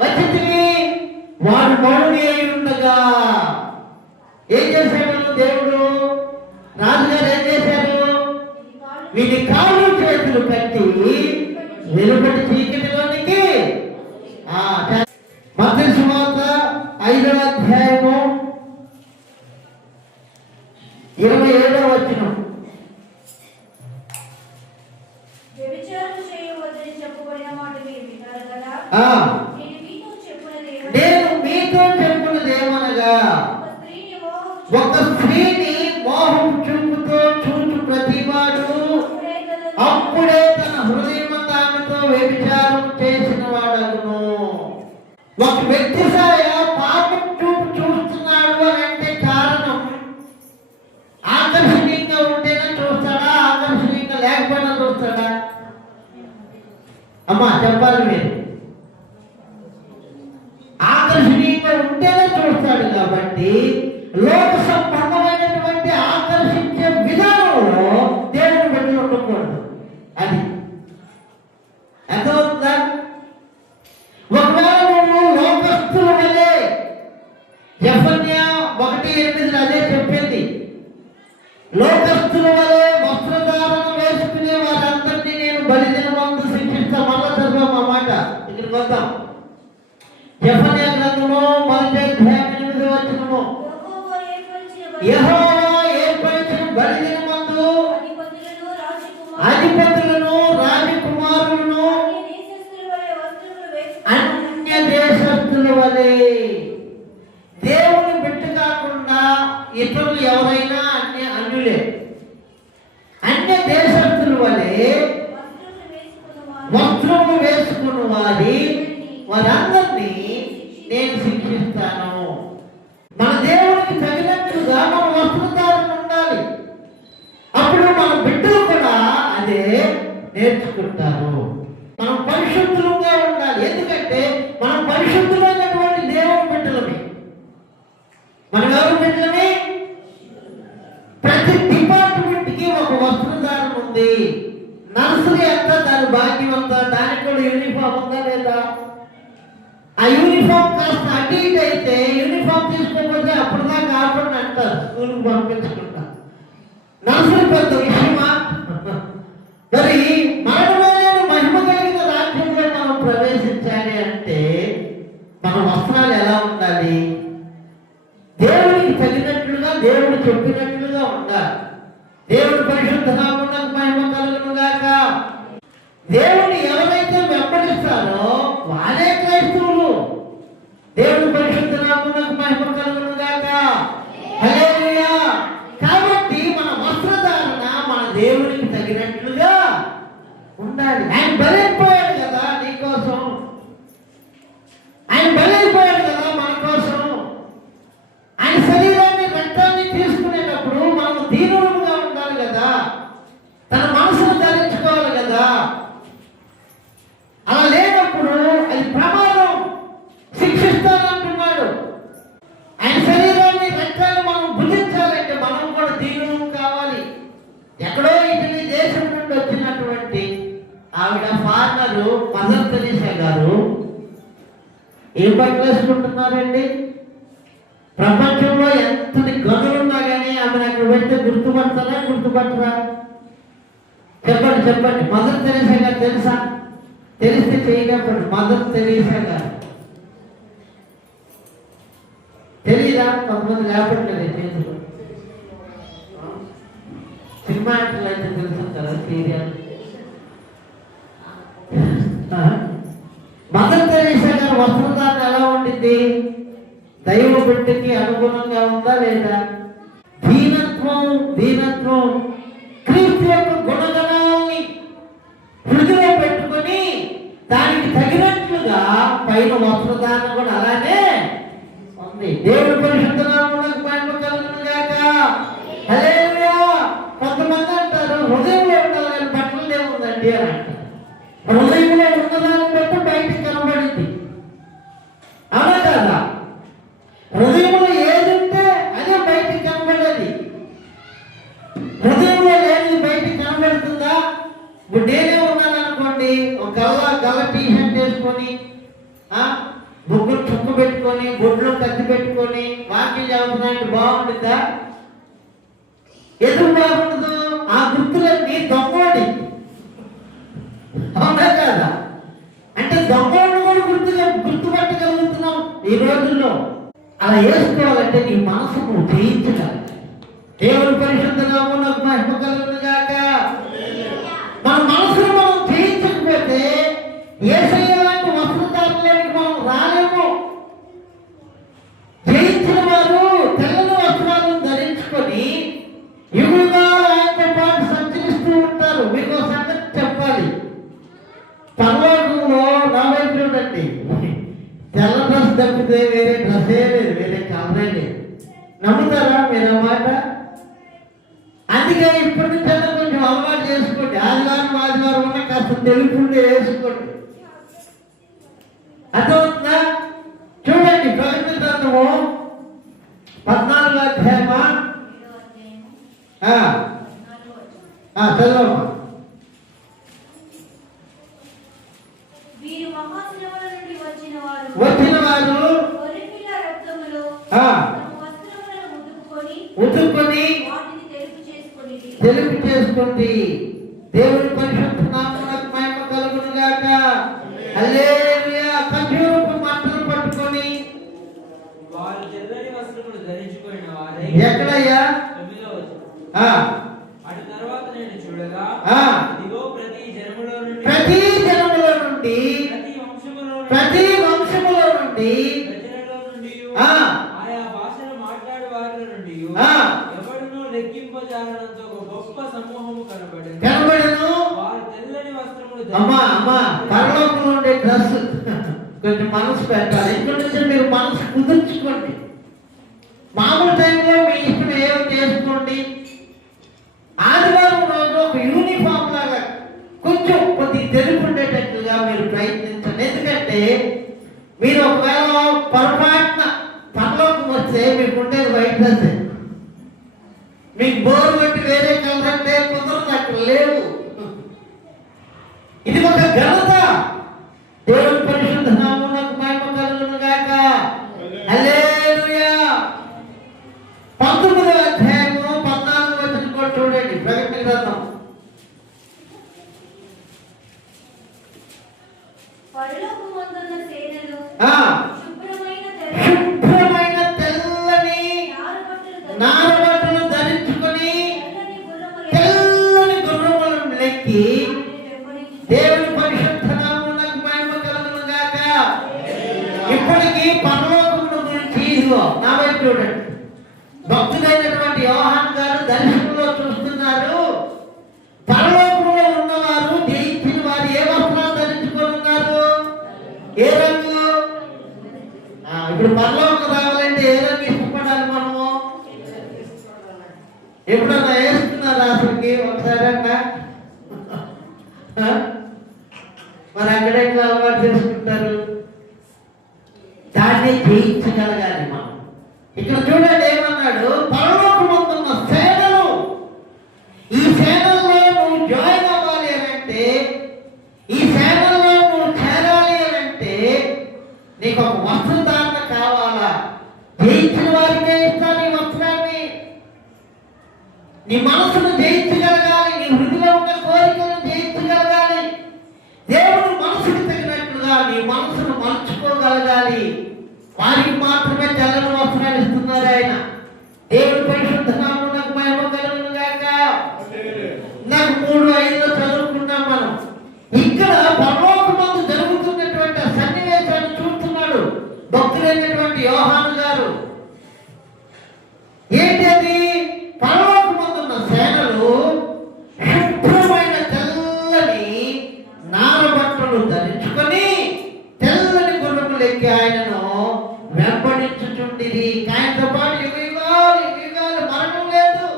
వచ్చింది. వాడు మౌని అయి ఉండగా ఏం చేశాడు దేవుడు? రాజుగారు ఏం చేశారు? వీటి కాళ్ళు చేతులు కట్టి వెలుపటి చీకటిలోనికి మత్తయి సువార్త 5వ అధ్యాయము 27వ వచనం. వ్యభిచారం చేయవద్దని చెప్పబడిన మాట మీరు విన్నారు కదా. నేను మీతో చెప్పున్నదేమనగా, ఒక స్త్రీని మోహం చూపుతో చూచు ప్రతివాడు అప్పుడే తన హృదయం ఆమెతో వ్యభిచారం చేసిన వాడగును. ఒక వ్యక్తి పాపం చూపు చూస్తున్నాడు అని అంటే కారణం ఆకర్షణీయంగా ఉంటేనే చూస్తాడా, ఆకర్షణీయంగా లేకపోయినా చూస్తాడా? అమ్మా చెప్పాలి మీరు. ఆకర్షణీయంగా ఉంటేనే చూస్తాడు కాబట్టి లోక సంబంధమైనటువంటి ఆకర్షించే విధానంలో దేవుని బిడ్డలు ఉండకూడదు. అది ఎంతవుతుందా? ఒకవేళ నువ్వు లోకస్తుల వలె, యెఫన్యా 1:8 అదే చెప్పింది, లోకస్తుల వలె వస్త్రధారణ వేసుకునే వారందరినీ నేను బలిదినమందు శిక్షిస్తా. మళ్ళా చదువు ఆ మాట, ఇక్కడికి వద్దాం. యెఫన్యా గ్రంథము 1:8 యెహోవా ఏర్పరిచిన బలిదినమందు అధిపతులను రాజకుమారులను అన్య దేశస్తుల వలె, దేవుని బిడ్డ కాకుండా ఇతరులు ఎవరైనా అన్యులే, అన్య దేశస్తుల వలె వస్త్రములు వేసుకున్న వారందరినీ నేను శిక్షిస్తాను. మన దేవునికి తగినట్టుగా మన వస్త్రధారణ ఉండాలి. అప్పుడు మన బిడ్డలు కూడా అదే నేర్చుకుంటారు. మనం పరిశుద్ధులుగా ఉండాలి. ఎందుకంటే మనం పరిశుద్ధులైనటువంటి దేవుని బిడ్డలమే. మనం ఎవరి బిడ్డలమే? ప్రతి డిపార్ట్మెంట్కి ఒక వస్త్రధారణ ఉంది. నర్సరీ అంతా దాని భాగ్యం అంతా, దానికి కూడా యూనిఫామ్ ఉందా లేదా? ఆ యూనిఫామ్ కాస్త అటు ఇటు అయితే యూనిఫామ్ తీసుకోకపోతే అప్పటిదాకా ఆపండి అంటారు, స్కూల్కి పంపించుకుంటా. నర్సరీ పెద్ద విషయమా? మరి మరణమైన మహిమ కలిగిన రాజ్యంలో మనం ప్రవేశించాలి అంటే మన వస్త్రాలు ఎలా ఉండాలి? దేవునికి తగినట్లుగా, దేవుడు చెప్పినట్లుగా ఉండాలి. దేవుడు పరిశుద్ధ నామమునకు మహిమ కలుగును గాక. దేవుని ఎవరైతే వెంబడిస్తారో వారే క్రైస్తవులు. దేవుని పరిశుద్ధ నామమునకు మహిమ కలుగును గాక. హల్లెలూయా. కాబట్టి మన వస్త్రధారణ మన దేవునికి తగినట్లుగా ఉండాలి. ఆయన బలైపోయాడు కదా నీకోసం, ఆయన బలైపోయాడు కదా మన కోసం. ఆయన శరీరాన్ని రక్తాన్ని తీసుకునేటప్పుడు మనం దీనులుగా ఉండాలి కదా, తన మనసును ధరించుకోవాలి కదా. అలా లేనప్పుడు అది ప్రమాదం, శిక్షిస్తానంటున్నాడు. ఆయన శరీరాన్ని రక్తాన్ని మనం భుజించాలంటే మనం కూడా దీనులు కావాలి. ఎక్కడో ఇటలీ దేశం నుండి వచ్చినటువంటి ఆవిడ ఫార్మరు మదర్ తెరీసా గారు ఏం బట్టలు వేసుకుంటున్నారండి? ప్రపంచంలో ఎంతటి గనులున్నా కానీ ఆమెను అక్కడ పెడితే గుర్తుపడతారా, గుర్తుపట్టరా? చెప్పండి. మదర్ తెరీసా గారు తెలుసా? తెలిస్తే చేయకపోండి. మదర్ తెరీసా గారు తెలీదా? కొంతమంది లేపట్లేదు చేతులు. సినిమా యాక్టర్లు అయితే తెలుసు కదా, సీరియల్. మదర్ తెరీసా గారు వస్త్రధారణ ఎలా ఉండింది? దైవ బిడ్డకి అనుగుణంగా ఉందా లేదా? దీనత్వం క్రీస్తు యొక్క గుణగణాలని హృదయంలో పెట్టుకొని దానికి తగినట్లుగా పైన వస్త్రధారణ కూడా అలానే ఉంది. దేవుడి పరిశుద్ధ నామమునకు మహిమ కలుగును గాక. హల్లెలూయా. కొంతమంది అంటారు హృదయంలో ఉండాలి కానీ బట్టలు ఏముందండి అని అంటారు. హృదయంలో ఉన్నదాన్ని బట్టి బయటికి కనబడింది, అవునా కదా? హృదయంలో ఏది ఉంటే అదే బయటికి కనబడేది. హృదయంలో లేనిది బయటికి కనబడుతుందా? ఇప్పుడు నేనే ఉన్నాను అనుకోండి, ఒక గల్ల టీషర్ట్ వేసుకొని, బొగ్గులు చుక్క పెట్టుకొని, బొడ్లో కత్తి పెట్టుకొని వాక్యం చదువుతున్నాంటే బాగుంటుందా? ఎందుకు బాగుండదు? ఆ గుర్తులన్నీ దొంగోడి, అవునా కదా? అంటే దొంగోడిని కూడా గుర్తుపట్టగలుగుతున్నాం ఈ రోజుల్లో. అలా వేసుకోవాలంటే నీ మనసు నువ్వు జయించగలగాలి. దేవుని పరిశుద్ధ నామమునకు మహిమ కలుగును గాక. మన మనసును మనం జయించకపోతే యేసయ్య లాంటి వస్త్రధారణలోకి మనం రాలేము. జయించిన వారు తెల్లని వస్త్రాలను ధరించుకొని యుగాలు ఆయనతో పాటు సంచరిస్తూ ఉంటారు. మీకు సంగతి చెప్పాలి, పరలోకంలో నా వైపు చూడండి, తెల్ల డ్రెస్ తప్పితే వేరే డ్రెస్సే లేదు, వేరే కలరే లేదు. నమ్ముతారా మీరు ఆ మాట? అందుకే ఇప్పటి నుంచి కొంచెం అలవాటు చేసుకోండి. ఆదివారం ఉన్న కాస్త తెలుపుండే వేసుకోండి. చదవమ్మా. వీరు మహాశ్రమల నుండి వచ్చిన వారు గొర్రెపిల్ల రక్తములో తమ వస్త్రములను ఉతుక్కొని వాటిని తెలుపు చేసుకొని దేవుని పరిశుద్ధ నామమునకు మహిమ కలుగును గాక. హల్లెలూయా. ఖర్జూరపు మంటలు పట్టుకొని వారు తెల్లని వస్త్రములు ధరించుకొనిన వారై ఎక్కడయ్యా? 9వ వచనం. ఆ అటు తర్వాత నేను చూడగా ఇదిగో ప్రతి జనములో నుండి ప్రతి వంశములో నుండి ప్రజలలో నుండి ఆ ఆయా భాషను మాట్లాడే వారి నుండి ఎవడునూ లెక్కింపజాలనంత ఒక గొప్ప సమూహము కనబడెను. వారు తెల్లని వస్త్రములు అమ్మా పరలోకంలో ఉండే డ్రెస్ కొంచెం మనసు పెట్టాలి. ఇక్కడ నుంచి మీరు మనసు కుదుర్చుకోండి. మామూలు టైంలో మీ ఇష్టం ఏమి చేసుకోండి. ఆదివారం రోజు ఒక యూనిఫామ్ లాగా కొంచెం కొద్దిగా తెలుపు ఉండేటట్లుగా మీరు ప్రయత్నించండి. ఎందుకంటే మీరు ఒకవేళ పొరపాటున పరలోకం వస్తే మీకు ఉండేది వైట్ డ్రెస్. మీకు బోర్ పెట్టి వేరే కలర్ అంటే కుదరదు, అక్కడ లేవు. ఇది ఒక ఘనత. దేవుని పరిశుద్ధ నామమునకు మహిమ కలుగును గాక. హల్లెలూయా. 19వ అధ్యాయము 14వ వచనం కూడా చూడండి. ప్రకటన గ్రంథం. పరలోకమందున్న సేనలు శుభ్రమైన తెల్లని నారబట్టలు ధరించుకొని తెల్లని గుర్రములను లెక్కి దేవుని పరిశుద్ధ నామమునకు మహిమ కలుగును గాక. ఇప్పటికీ పరలోకమును గురించి ఇదిగో నా వైపు చూడండి. భక్తుడైనటువంటి యోహాన్ గారు దర్శనంలో చూస్తున్నారు. పరలోకంలో ఉన్నవారు జయించిన వారు ఏ వస్త్రాలు ధరించుకొని ఉన్నారు? ఏ రంగు? ఇప్పుడు పరలోకం రావాలంటే ఏ రంగు ఇష్టపడాలి మనము? ఎప్పుడన్నా వేసుకున్నారా అసలుకి ఒకసారి అన్నా? మరి అక్కడ ఎట్లా అలవాటు చేసుకుంటారు? దాన్ని జయించగలగాలి మనం. ఇక్కడ చూడండి ఏమన్నాడు? పరలోకమందున్న సేనలు. ఈ సేనల్లో నువ్వు జాయిన్ అవ్వాలి అని అంటే, ఈ సేనల్లో నువ్వు చేరాలి అని అంటే నీకు ఒక వస్త్రధారణ కావాలా? జయించిన వారికే ఇస్తాను ఈ వస్త్రాన్ని. నీ మనసును జయించగలగాలి. నీ హృదయలో ఉన్న కోరికలను జయించగలగాలి. దేవుడు మనసుకు తగినట్లుగా నీ మనసును మలుచుకోగలగాలి. వారికి మాత్రమే తెల్లని వస్త్రాలు ఇస్తున్నారు ఆయన. దేవుడి పరిశుద్ధ నామమునకు మహిమ కలుగును గాక. నాకు 3:5 చదువుకున్నాం మనం. ఇక్కడ పరలోకమందు జరుగుతున్నటువంటి సన్నివేశాన్ని చూస్తున్నాడు భక్తులైనటువంటి యోహాను గారు. ఏంటి అది? పరలోకమందున్న సేనలు శుభ్రమైన తెల్లని నారబట్టలు ధరించుకొని తెల్లని గుర్రములు ఎక్కి ఆయనను వెంబడించుచుండిరి. ఆయనతో పాటు యుగాలు మరణం లేదు,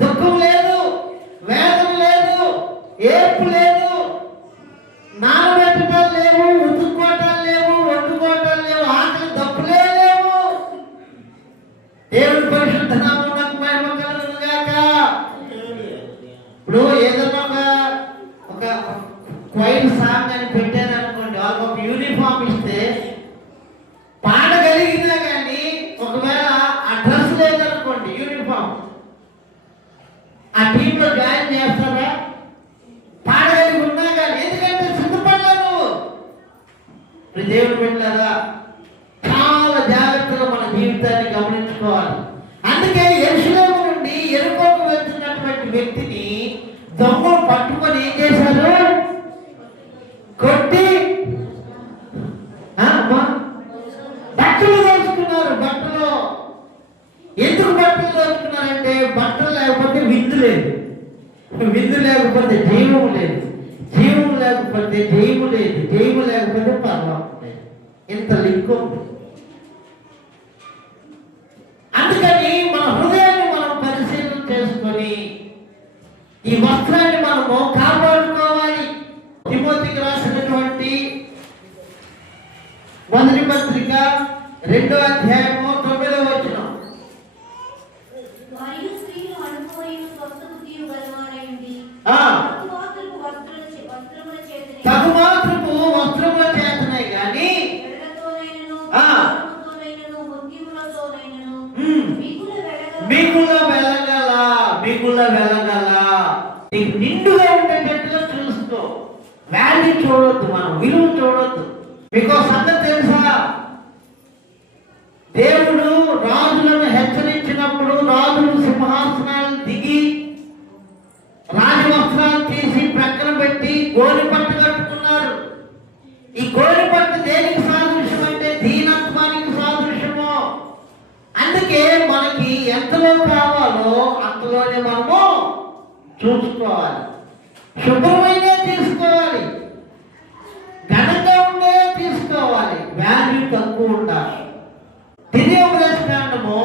దుఃఖం లేదు, వేదన లేదు, ఏర్పు లేదు, నానబెట్టడాలు లేవు, ఉతుక్కోవటాలు లేవు, వండుకోవటాలు లేవు, ఆకలి దప్పులే లేవు. దేవుడి పరిశుద్ధ నామమునకు మహిమ కలుగును గాక. ఇప్పుడు ఏదైనా ఒక క్వైర్ సాంగ్ అని పెట్టాను అనుకోండి, వాళ్ళకి ఒక యూనిఫామ్ ఇస్తే పాడగలిగినా కానీ ఒకవేళ ఆ డ్రెస్ లేదనుకోండి, యూనిఫామ్, ఆ టీంలో జాయిన్ చేస్తారా? పాడగలిగి ఉన్నా కానీ, ఎందుకంటే సిద్ధపడలే నువ్వు. దేవుడు పెట్టారా? చాలా జాగ్రత్తగా మన జీవితాన్ని గమనించుకోవాలి. అందుకే యెరూషలేము నుండి యెరికోకు వెళ్తున్నటువంటి వ్యక్తిని దొంగలు పట్టుకొని ఏం చేశారు? కొట్టి బట్టలు దోచుకున్నారు. బట్టలు ఎందుకు బట్టలు దోచుకున్నారంటే, బట్టలు లేకపోతే విందు లేదు, విందు లేకపోతే జీవము లేదు, జీవము లేకపోతే జయము లేదు, జయము లేకపోతే పరలోకం లేదు. ఇంత లింక్ ఉంది. అందుకని మన హృదయాన్ని మనం పరిశీలన చేసుకొని ఈ వస్త్రాన్ని మనము కాపాడుకోవాలి. తిమోతికి రాసినటువంటి 1వ పత్రిక 2వ అధ్యాయము 9వ వచనం. మరియు స్త్రీలు అనుకోని స్వస్థ బుద్ధియు గలవారై ఉండి వెళ్ళగల. నీకు నిండుగా ఉండేటట్టుగా చూసుకో. వాల్యూ చూడొద్దు, మనం విలువ చూడొద్దు. మీకు సంగతి తెలుసా? దేవుడు రాజులను హెచ్చరించినప్పుడు రాజులు సింహాసనాలు దిగి రాజవస్త్రాలు తీసి ప్రక్కన పెట్టి గోనె పట్టు కట్టుకున్నారు. ఈ గోనె పట్టు దేనికి సాదృశ్యం అంటే దీనత్వానికి సాదృశ్యము. అందుకే మనకి ఎంతలో కావాలో అంతలోనే మనము చూసుకోవాలి. శుభ్రమైన తీసుకోవాలి, ఘనంగా ఉండే తీసుకోవాలి, వాల్యూ తక్కువ ఉండాలి. ద్వితీయోపదేశకాండము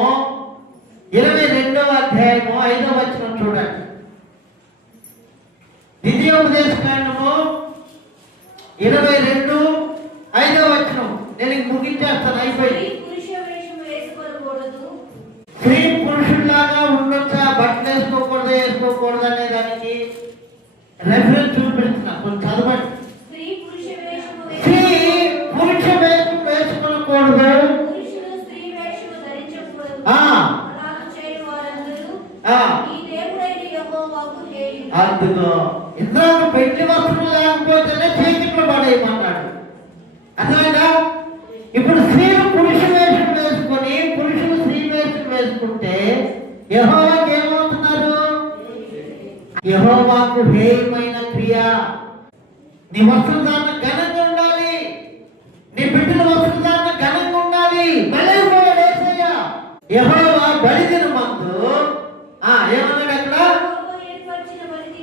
22వ అధ్యాయము 5వ వచనం చూడండి. ద్వితీయోపదేశకాండము 22:5 వచనం. నేను ముగించేస్తాను, అయిపోయింది. స్త్రీ పురుషుల్లాగా ఉండొచ్చా, బట్టలు వేసుకోకూడదు వేసుకోకూడదు అనే దానికి రెఫరెన్స్ చూపిస్తున్నా, కొంచెం చదవండి. స్త్రీ పురుష వేషం వేసుకోకూడదు. అందులో ఇందాక పెళ్లి వస్త్రం లేకపోతేనే చీకట్లో పడేయమన్నాడు. అర్థమైందా? ఇప్పుడు స్త్రీలు పురుష వేషం వేసుకొని పురుషులు స్త్రీ వేషం వేసుకుంటే యెహోవాకు ఏమవుతున్నారు? యెహోవాకు హేయమైన క్రియ. నీ వస్త్రధారణ ఘనంగా ఉండాలి, నీ బిడ్డల వస్త్రధారణ ఘనంగా ఉండాలి. బలైపోయాడు యేసయ్య. యెహోవా బలిదిన మందు ఏమన్నాడు అక్కడ?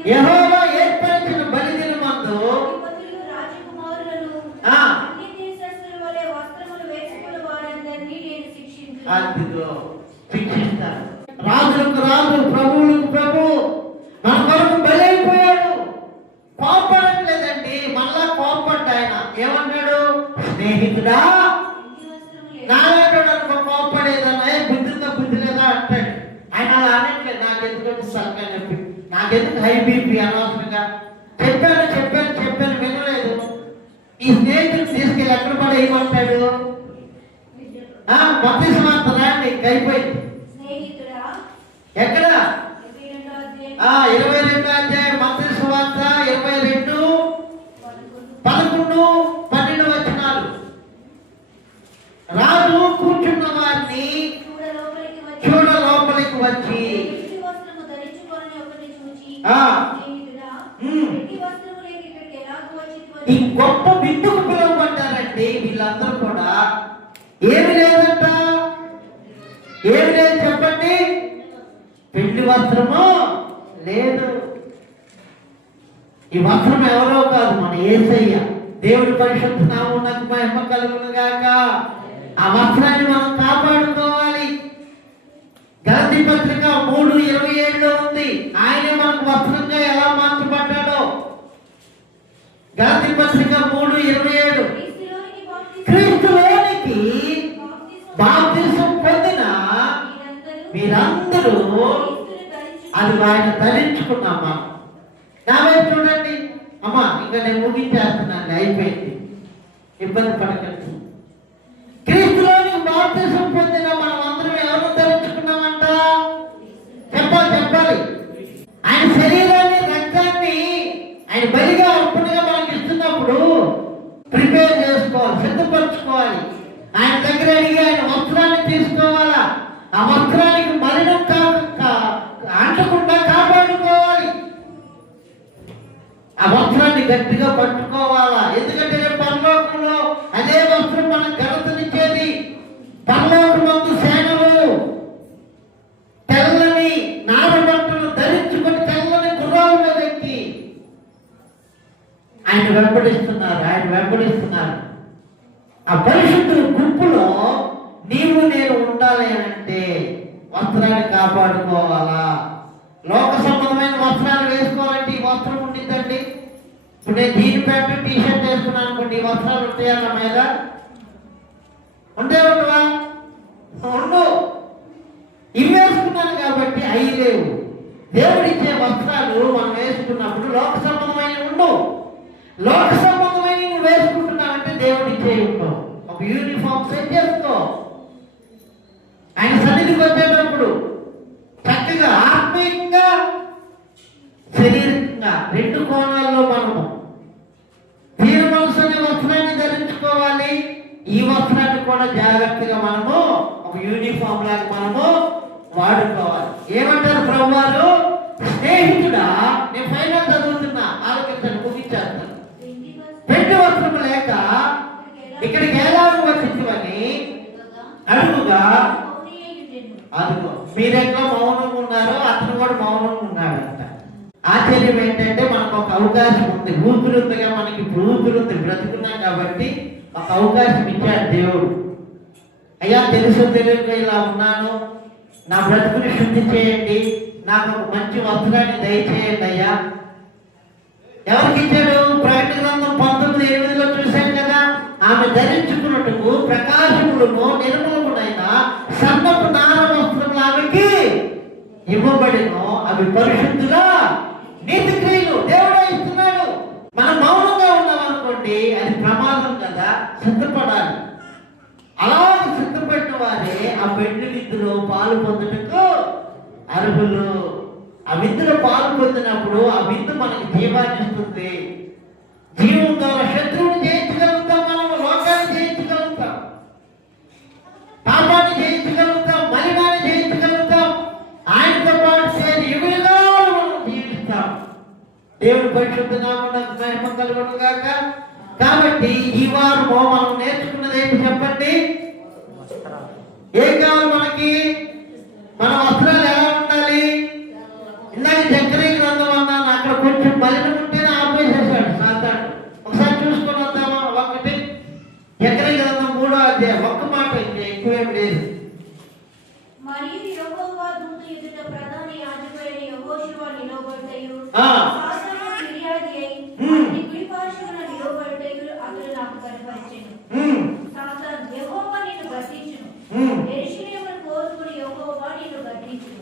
యెహోవా ఏర్పరిచిన బలిదిన మందు శిక్షిస్తాడు. రాజులకు రాజు, ప్రభువులకు ప్రభు మన కొరకు బలైపోయాడు. కోపడట్లేదండి, మళ్ళా కోపడ్డా ఆయన. ఏమన్నాడు? స్నేహితుడా నాలంటాడు అనుకో, కోపడేదన్నా బుద్ధి లేదా అంటాడు. ఆయన అలా అనట్లేదు. నాకెందుకంటే సరిగ్గా చెప్పి నాకెందుకు హై బీపీ అనవసరంగా చెప్పాను వినలేదు. ఈ స్నేహితుడిని తీసుకెళ్ళి ఎక్కడ పడేయమంటాడు? బప్తిస్మాంత రాండి, అయిపోయింది. ఎక్కడ? 22వ అధ్యాయం మత్తయి సువార్త 22:11-12 వచనాలు. రాజు కూర్చున్న వారిని చూడ లోపలికి వచ్చి ఈ గొప్ప విందుకు పిలువబడ్డారండి వీళ్ళందరూ కూడా. ఏమి లేదంట, ఏమి లేదు చెప్పండి? పెళ్లి వస్త్రము లేదు. ఈ వస్త్రం ఎవరో కాదు, మన యేసయ్య. దేవుడి పరిశుద్ధ నామమునకు మహిమ కలుగును గాక. ఆ వస్త్రాన్ని మనం కాపాడుకోవాలి. గలతీ పత్రిక 3:27 ఉంది. ఆయనే మనకు వస్త్రంగా ఎలా మార్చబడ్డాడో. గలతీ పత్రిక 3:27. క్రీస్తులోనికి బాప్తిసం పొందిన మీరందరూ అది ఆయన ధరించుకున్నామా. నా వైపు చూడండి అమ్మా, ఇంకా నేను ముగించేస్తున్నాను, అయిపోయింది, ఇబ్బంది పడకండి. క్రీస్తులోనికి బాప్తిసం పొందిన మనం అందరం ఎవరు ధరించుకున్నామంట? చెప్పాలి. ఆయన శరీరాన్ని, రక్తాన్ని ఆయన బలిగా అర్పణగా మనకి ఇస్తున్నప్పుడు ప్రిపేర్ చేసుకోవాలి, సిద్ధపరచుకోవాలి. ఆయన దగ్గర అడిగి ఆయన వస్త్రాన్ని తీసుకోవాలా. ఆ వస్త్రానికి మలినం అంటకుండా కాపాడుకోవాలి. ఆ వస్త్రాన్ని గట్టిగా పట్టుకోవాలా. ఎందుకంటే పరలోకంలో అదే వస్త్రం మనకు ఘనతనిచ్చేది. పరలోకమందు సేనలు తెల్లని నారబట్టలు ధరించుకొని తెల్లని గుర్రాల మీద ఎక్కి ఆయన వెంబడిస్తున్నారు. ఆ పరిశుద్ధుల గుంపులో నీవు నేను ఉండాలి అంటే వస్త్రాన్ని కాపాడుకోవాలా. లోక సంబంధమైన వస్త్రాలు వేసుకోవాలంటే ఈ వస్త్రం ఉండిద్దండి. ఇప్పుడు నేను జీన్ ప్యాంటు టీషర్ట్ వేసుకున్నాను అనుకోండి, ఈ వస్త్రాలు ఉంటాయా నా మీద? ఉండవా? ఉండు. ఇవి వేసుకున్నాను కాబట్టి అవి లేవు. దేవుడిచ్చే వస్త్రాలు మనం వేసుకున్నప్పుడు లోక సంబంధమైన ఉండు. లోక సంబంధమైన నువ్వు వేసుకుంటున్నావంటే దేవుడిచ్చే ఉండవు. ఒక యూనిఫామ్ సెట్ చేసుకో. ఆయన సన్నిధికి వచ్చేటప్పుడు చక్కగా ఆత్మీయంగా ఈ వస్త్రాన్ని కూడా జాగ్రత్తగా మనము ఒక యూనిఫామ్ లాగా మనము వాడుకోవాలి. ఏమంటారు ప్రభువారు? స్నేహితుడా, నేను ఫైనల్ చదువుతున్నా, ఆలోచించండి, ముగించేస్తాను. పెళ్లి వస్త్రం లేక ఇక్కడికి ఎలాగో వచ్చిందని అడుగుగా, అదుగో మీరెట్లో మౌనంగా ఉన్నారో అతను కూడా మౌనంగా ఉన్నాడంట. ఆశ్చర్యం ఏంటంటే మనకు ఒక అవకాశం ఉంది, ఊపిరుందిగా, మనకి ఊపిరుంది, బ్రతుకున్నాం కాబట్టి ఒక అవకాశం ఇచ్చాడు దేవుడు. అయ్యా తెలుసు తెలియక ఇలా ఉన్నాను, నా బ్రతుకుని శుద్ధి చేయండి, నాకు ఒక మంచి వస్త్రాన్ని దయచేయండి అయ్యా. ఎవరికి ఇచ్చాడు? ప్రకటన గ్రంథం 19:8లో చూశాం కదా, ఆమె ధరించుకున్నట్టుకు ప్రకాశములను నిర్మలమునైన సన్నపు నార వస్త్రములు ఆమెకి ఇవ్వబడిను, అవి పరిశుద్ధుల నీతి క్రియలు దేవుడే ఇస్తున్నాడు. మనం మౌనంగా ఉన్నాం అనుకోండి, అది ప్రమాదం కదా, సిద్ధపడాలి. అలా సిద్ధపడిన వారే ఆ పెళ్లి విందులో పాలు పొందుటకు అర్హులు. ఆ విందులో పాలు పొందినప్పుడు ఆ విందు మనకి జీవాన్ని ఇస్తుంది. జీవం ద్వారా శత్రువుని జయించగలుగుతాం, మనం లోకాన్ని జయించగలుగుతాం, పాపాన్ని జయించగలుగుతాం, మలినాన్ని జయించగలుగుతాం, ఆయనతో పాటు చేరి యుగయుగాలు మనం జీవిస్తాం. దేవుని పరిశుద్ధ నామమునకు మహిమ కలుగును గాక. కాబట్టి ఈ వారము మనం నేర్చుకున్నది ఏంటి చెప్పండి? ఏం కావాలి మనకి? మన వస్త్రాలు ఎలా ఉండాలి? ఇందాక జకరియా గ్రంథం అన్నాను, అక్కడ కొంచెం మలినం ఉంటేనే ఆపేసేసాడు సాతాను. ఒకసారి చూసుకొని వద్దామా? ఒకటి జకరియా గ్రంథం 3వ అధ్యాయం, ఒక్క మాట, ఇంకా ఎక్కువేం లేదు. మరియు యెహోవా దూత ఎదుట ప్రధాన యాజకుడైన యెహోషువ నిలవబడుటయు, సాతాను ఫిర్యాది అయి అతని కుడి పార్శ్వమున నిలవబడుటయు అతడు నాకు కనపరిచెను. సాతాను, యెహోవా నిన్ను గద్దించును, యెరూషలేమును కోరుకుని యెహోవా నిన్ను గద్దించును,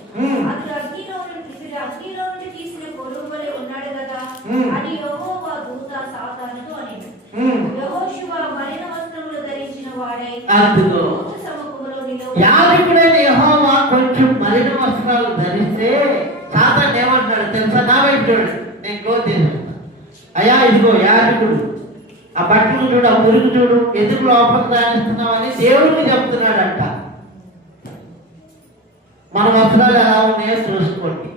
అతడు అగ్నిలో నుండి తీసిన కొలువు వలె ఉన్నాడు కదా అని యెహోవా దూత సాతానుతో అనెను. యెహోషువ మలిన వస్త్రములు ధరించిన వాడై సముఖములో నిలవబడి, యాజకుడైన యెహోవా కొంచెం మలిన వస్త్రాలు ధరిస్తే సాతాను ఏమంటాడు తెలుసా? నా వైపు చూడండి, నేను క్లోజ్ చేశాను. అయ్యా ఇదిగో యాజకుడు, ఆ బట్టలు చూడు, ఆ మురుగు చూడు, ఎందుకు లోపల దానిస్తున్నామని దేవుడికి చెప్తున్నాడంట. మన వస్త్రాలు ఎలా ఉన్నాయో చూసుకోండి.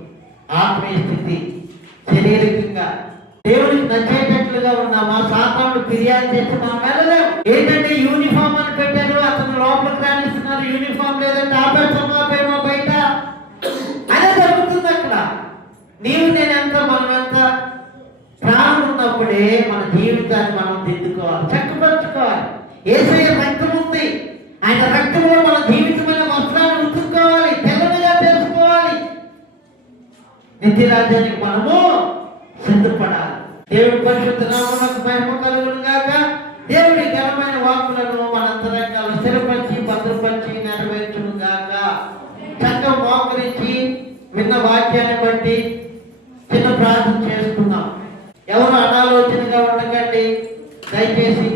ఆత్మీయ స్థితి, శారీరకంగా దేవుడికి నచ్చేటట్లుగా ఉన్నామా? సాతానుడు ఫిర్యాదు చేసి మనం వెళ్ళలేం. ఏంటంటే యూనిఫామ్ అని పెట్టారు, అతను లోపలికి రాణిస్తున్నారు, యూనిఫామ్ లేదంటే ఆపేమో బయట. అదే జరుగుతుంది అక్కడ. నీవు నేనెంత, మనం ఎంత ప్రాణం ఉన్నప్పుడే మన జీవితాన్ని మనం దిద్దుకోవాలి, చక్కపరుచుకోవాలి. యేసయ్య రక్తం ఉంది, ఆయన రక్తంలో మన జీవితమైన వస్త్రాన్ని ఉతుక్కోవాలి, తెల్లగా చేసుకోవాలి. నిత్యరాజ్యానికి మనము సిద్ధపడాలి. దేవుడి పరిశుద్ధ నామమునకు మహిమ కలుగును గాక. దేవుడి ఘనమైన వాక్కులను మన అంతరంగాలు స్థిరపరిచి భద్రపరిచి నెరవేర్చును గాక. చక్కగా మోకరించి విన్న వాక్యాన్ని బట్టి చిన్న ప్రార్థన చేసుకుందాం. ఎవరు అనాలోచనగా ఉండకండి దయచేసి.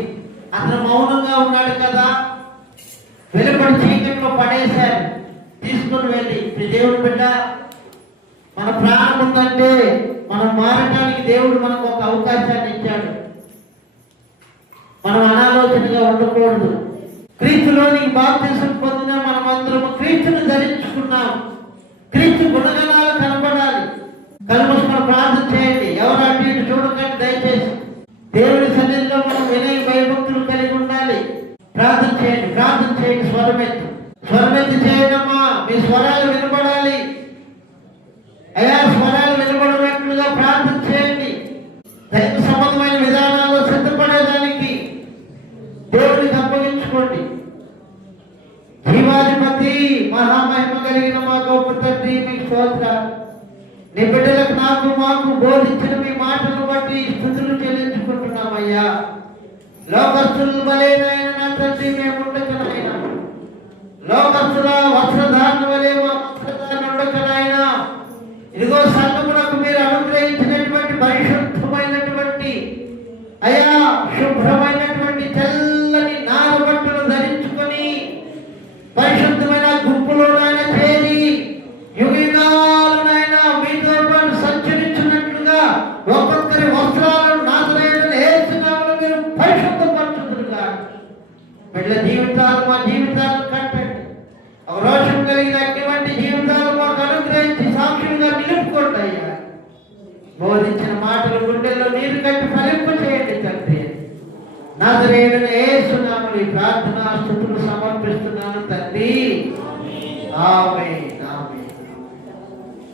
అతను మౌనంగా ఉన్నాడు కదా, వెలుపడి చీకట్లో పడేశారు, తీసుకుని వెళ్ళి దేవుడు బిడ్డ, మన ప్రాణం ఉందంటే మనం మారటానికి దేవుడు మనకు ఒక అవకాశాన్ని ఇచ్చాడు. మనం అనాలోచనగా ఉండకూడదు. క్రీస్తులోనికి బాప్తిసం పొందిన మనం అందరం క్రీస్తుని ధరించుకున్నాం. క్రీస్తు గుణగణాలు కనపడాలి. కలుమస్మరణ ప్రార్థన చేయండి. ఎవరు అటు ఇటు చూడకండి దయచేసి. దేవుడి సన్నిధిలో మనం వినయ భయభక్తులు కలిగి ఉండాలి. ప్రార్థన చేయండి, ప్రార్థన చేయండి. స్వరమెత్తి చేయడమ్మా, మీ స్వరాలు వినబడాలి. అయ్యా స్వరాలు వినబడినట్లుగా ప్రార్థన చేయండి. దైవ సంబంధమైన విధానాల్లో సిద్ధపడేదానికి దేవుడికి అప్పగించుకోండి. జీవాధిపతి మహామహిమ కలిగిన మా గొప్ప తండ్రి, మీకు స్తోత్రాలు. నీ బిడ్డలకు నాకు మాకు బోధించిన మీ మాటలు బట్టి స్తుతులు చెల్లించుకుంటున్నామయ్యా. లోకస్తులు బలేనైనా నా తండ్రి మేము ఉండకనైనా, లోకస్తుల వస్త్రధారణ వలె వస్త్రధారణ ఉండకనైనా, ఇదిగో సంఘమునకు మీరు అనుగ్రహించినటువంటి పరిశుద్ధమైనటువంటి అయా శుభ్రమైనటువంటి తెల్లని నారబట్టలు ధరించుకొని పరిశుద్ధమైన గుంపులో నాయన చేరి యుగాలునైనా మీతో పాటు సంచరించినట్లుగా ఒక్కొక్కరి వస్త్రాలను నాశనయుడు ఏసునామములో మీరు పరిశుద్ధపరచుదురుగా. బిడ్డల వర్ధింపచేయండి తండ్రి. నజరేయుడైన యేసు నామములో ఈ ప్రార్థన స్తుతులు సమర్పిస్తున్నాను తండ్రి. ఆమేన్.